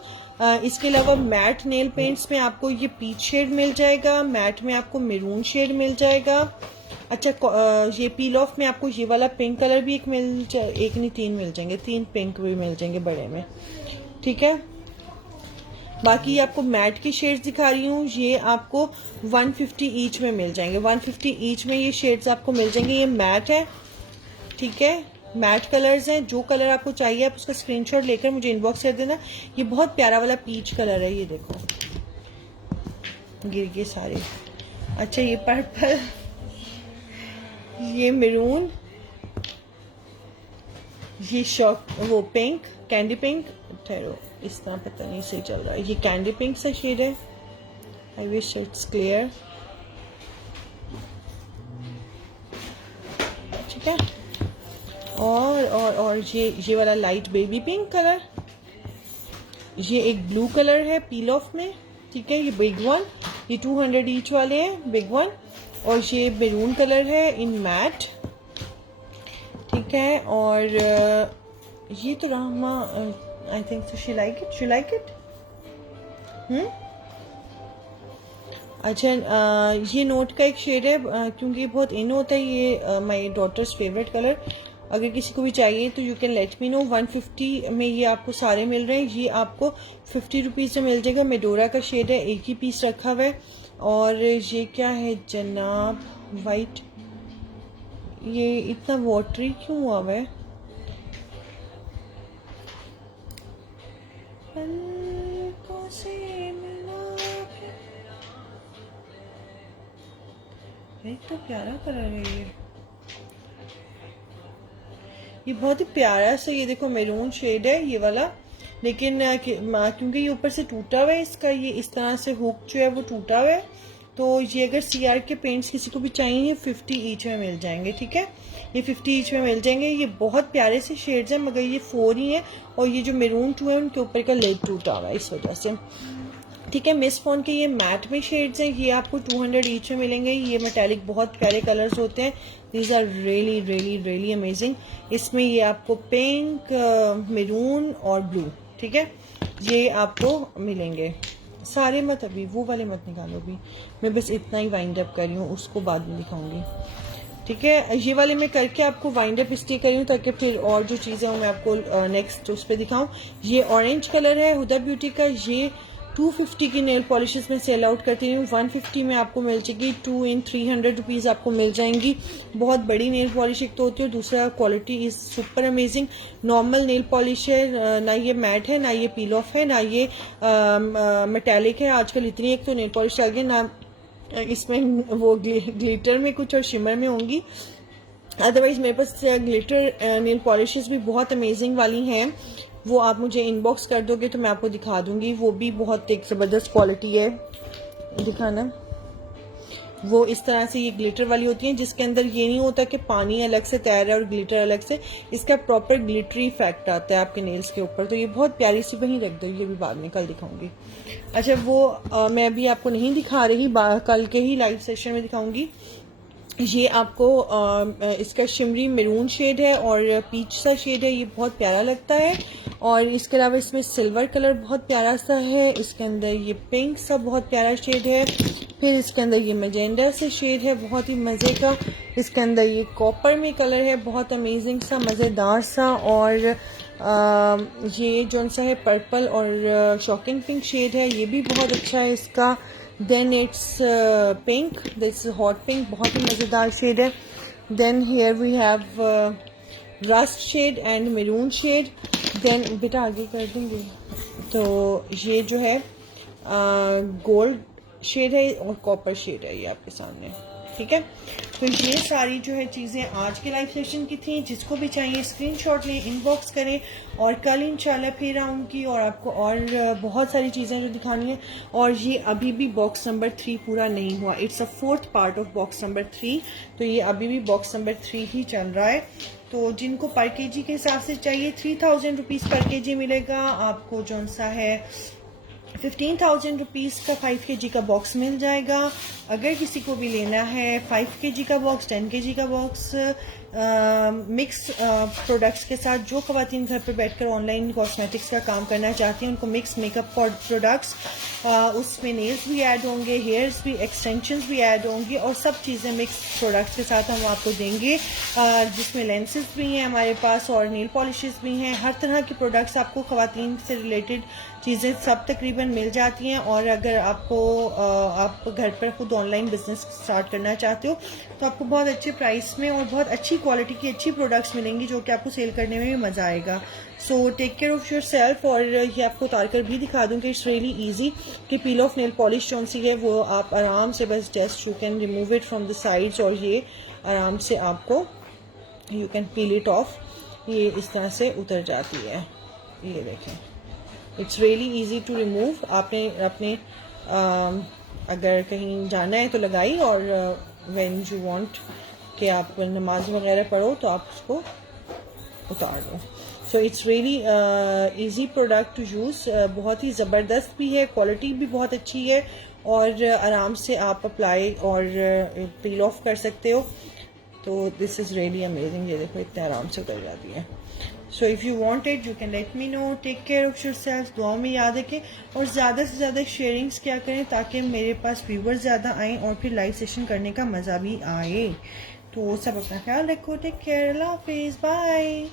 इसके अलावा मैट नेल पेंट्स में आपको ये पीच शेड मिल जाएगा, मैट में आपको मेरून शेड मिल जाएगा। अच्छा, ये पील ऑफ में आपको ये वाला पिंक कलर भी एक एक नहीं 3 मिल जाएंगे, 3 पिंक भी मिल जाएंगे बड़े में, ठीक है। बाकी आपको मैट की शेड्स दिखा रही हूँ, ये आपको 150 ईच में मिल जाएंगे, 150 ईच में ये शेड्स आपको मिल जाएंगे। ये मैट है, ठीक है, मैट कलर्स हैं। जो कलर आपको चाहिए आप उसका स्क्रीनशॉट लेकर मुझे इनबॉक्स कर देना। ये बहुत प्यारा वाला पीच कलर है, ये देखो गिर गए सारे। अच्छा, ये पर्पल, ये मेरून, ये शॉक वो पिंक, कैंडी पिंक, ठहरो इस तरह पता नहीं सही चल रहा है, ये कैंडी पिंक सा शेड है। आई विश इट्स क्लियर, ठीक है। और ये वाला लाइट बेबी पिंक कलर, ये एक ब्लू कलर है पील ऑफ में, ठीक है। ये बिग वन, ये 200 ईच वाले हैं बिग वन। और ये मेरून कलर है इन मैट, ठीक है। और ये तो Rama, I think so she like it, she like it. अच्छा, ये नोट का एक शेड है, क्योंकि ये बहुत इन होता है, ये माय डॉटर्स फेवरेट कलर। अगर किसी को भी चाहिए तो you can let me no. 150 में ये आपको सारे मिल रहे हैं। ये आपको 50 रुपीज़ में मिल जाएगा। मेडोरा का शेड है, एक ही पीस रखा हुआ है। और ये क्या है जनाब, वाइट, ये इतना वाटरी क्यों हुआ हुआ है? तो प्यारा कलर है ये बहुत ही प्यारा सा। ये देखो मेरून शेड है ये वाला, लेकिन क्योंकि ये ऊपर से टूटा हुआ है, इसका ये इस तरह से हुक जो है वो टूटा हुआ है। तो ये अगर सीआर के पेंट्स किसी को भी चाहिए 50 ईच में मिल जाएंगे, ठीक है। ये 50 ईच में मिल जाएंगे। ये बहुत प्यारे से शेड्स हैं, मगर ये 4 ही हैं। और ये जो मेरून 2 है उनके ऊपर का लेड टूटा हुआ है इस वजह से, ठीक है। मिस फोन के ये मैट में शेड्स हैं, ये आपको 200 ईच में मिलेंगे। ये मेटालिक बहुत प्यारे कलर्स होते हैं। These are really really really amazing. इसमें ये आपको पिंक, मेरून और ब्लू, ठीक है, ये आपको मिलेंगे सारे। मत अभी वो वाले मत निकालो, अभी मैं बस इतना ही वाइंड अप कर रही हूँ, उसको बाद में दिखाऊंगी, ठीक है। ये वाले मैं करके आपको वाइंड अप इसलिए कर रही हूँ ताकि फिर और जो चीज़ें हैं मैं आपको नेक्स्ट उस पर दिखाऊँ। ये ऑरेंज कलर है हुदा ब्यूटी का। ये 250 की नेल पॉलिशेस में सेल आउट करती हूँ, 150 में आपको मिल जाएगी। 2 इन 300 रुपीज़ आपको मिल जाएंगी। बहुत बड़ी नेल पॉलिश एक तो होती है, दूसरा quality is super amazing. Normal nail polish है, ना ये मैट है, ना ये पील ऑफ है, ना ये मेटालिक है। आजकल इतनी एक तो नेल पॉलिश आ गई ना, इसमें वो ग्लिटर में कुछ और शिमर में होंगी। अदरवाइज मेरे पास ग्लिटर नेल पॉलिशेस भी बहुत अमेजिंग वाली हैं, वो आप मुझे इनबॉक्स कर दोगे तो मैं आपको दिखा दूंगी। वो भी बहुत एक ज़बरदस्त क्वालिटी है, दिखाना। वो इस तरह से ये ग्लिटर वाली होती है, जिसके अंदर ये नहीं होता कि पानी अलग से तैयार है और ग्लिटर अलग से, इसका प्रॉपर ग्लिटरी इफेक्ट आता है आपके नेल्स के ऊपर। तो ये बहुत प्यारी सी, वहीं रख दो, ये भी बाद में कल दिखाऊंगी। अच्छा, वो मैं अभी आपको नहीं दिखा रही, कल के ही लाइव सेशन में दिखाऊंगी। ये आपको इसका शिमरी मेरून शेड है और पीच सा शेड है, ये बहुत प्यारा लगता है। और इसके अलावा इसमें सिल्वर कलर बहुत प्यारा सा है, इसके अंदर ये पिंक सा बहुत प्यारा शेड है, फिर इसके अंदर ये मैजेंडा से शेड है बहुत ही मज़े का, इसके अंदर ये कॉपर में कलर है बहुत अमेजिंग सा, मज़ेदार सा। और ये जो सा है पर्पल और शॉकिंग पिंक शेड है, ये भी बहुत अच्छा है इसका। Then it's pink, this hot pink, बहुत ही मज़ेदार शेड है। Then here we have rust shade and maroon shade. Then बेटा आगे कर देंगे, तो ये जो है गोल्ड शेड है और कॉपर शेड है, ये आपके सामने, ठीक है। तो ये सारी जो है चीज़ें आज के लाइव सेशन की थी। जिसको भी चाहिए स्क्रीनशॉट लें, इनबॉक्स करें, और कल इंशाल्लाह फिर आऊँगी और आपको और बहुत सारी चीज़ें जो दिखानी है। और ये अभी भी बॉक्स नंबर 3 पूरा नहीं हुआ, it's a 4th part of box number 3, तो ये अभी भी बॉक्स नंबर 3 ही चल रहा है। तो जिनको पर केजी के हिसाब से चाहिए 3000 रुपीज़ पर केजी मिलेगा आपको, जो सा है 15,000 रुपीज़ का 5 kg का बॉक्स मिल जाएगा। अगर किसी को भी लेना है 5 kg का बॉक्स, 10 kg का बॉक्स मिक्स प्रोडक्ट्स के साथ, जो ख़वातीन घर पर बैठकर ऑनलाइन कॉस्मेटिक्स का काम करना चाहती हैं उनको मिक्स मेकअप प्रोडक्ट्स, उसमें नेल्स भी ऐड होंगे, हेयर्स भी, एक्सटेंशंस भी ऐड होंगी और सब चीज़ें मिक्स प्रोडक्ट्स के साथ हम आपको देंगे, जिसमें लेंसेज भी हैं हमारे पास और नेल पॉलिशेस भी हैं। हर तरह के प्रोडक्ट्स आपको ख़वातीन से रिलेटेड चीज़ें सब तकरीबन मिल जाती हैं। और अगर आपको आप घर पर खुद ऑनलाइन बिजनेस स्टार्ट करना चाहते हो तो आपको बहुत अच्छे प्राइस में और बहुत अच्छी क्वालिटी की अच्छी प्रोडक्ट्स मिलेंगी जो कि आपको सेल करने में भी मज़ा आएगा। So take care of yourself. और ये आपको उतार कर भी दिखा दूँ कि इट्स रियली ईजी कि पील ऑफ नेल पॉलिश जो सी है वो आप आराम से बस just you can remove it from the sides और ये आराम से आपको you can peel it off, ये इस तरह से उतर जाती है। ये देखें, it's really easy to remove. आपने अपने अगर कहीं जाना है तो लगाई और व्हेन यू वांट कि आप नमाज वगैरह पढ़ो तो आप उसको उतार दो। So it's really easy product to use, बहुत ही ज़बरदस्त भी है, क्वालिटी भी बहुत अच्छी है और आराम से आप अप्लाई और पील ऑफ कर सकते हो। तो दिस इज़ रियली अमेजिंग। ये देखो इतने आराम से उतर जाती है। So if you want it you can let me know. Take care of yourself, दुआ में याद रखें और ज़्यादा से ज़्यादा शेयरिंग्स क्या करें ताकि मेरे पास व्यूवर्स ज़्यादा आएँ और फिर लाइव सेशन करने का मज़ा भी आए। तो सब अपना ख्याल रखो। टेक केयर, अल्लाह हाफिज़, बाय।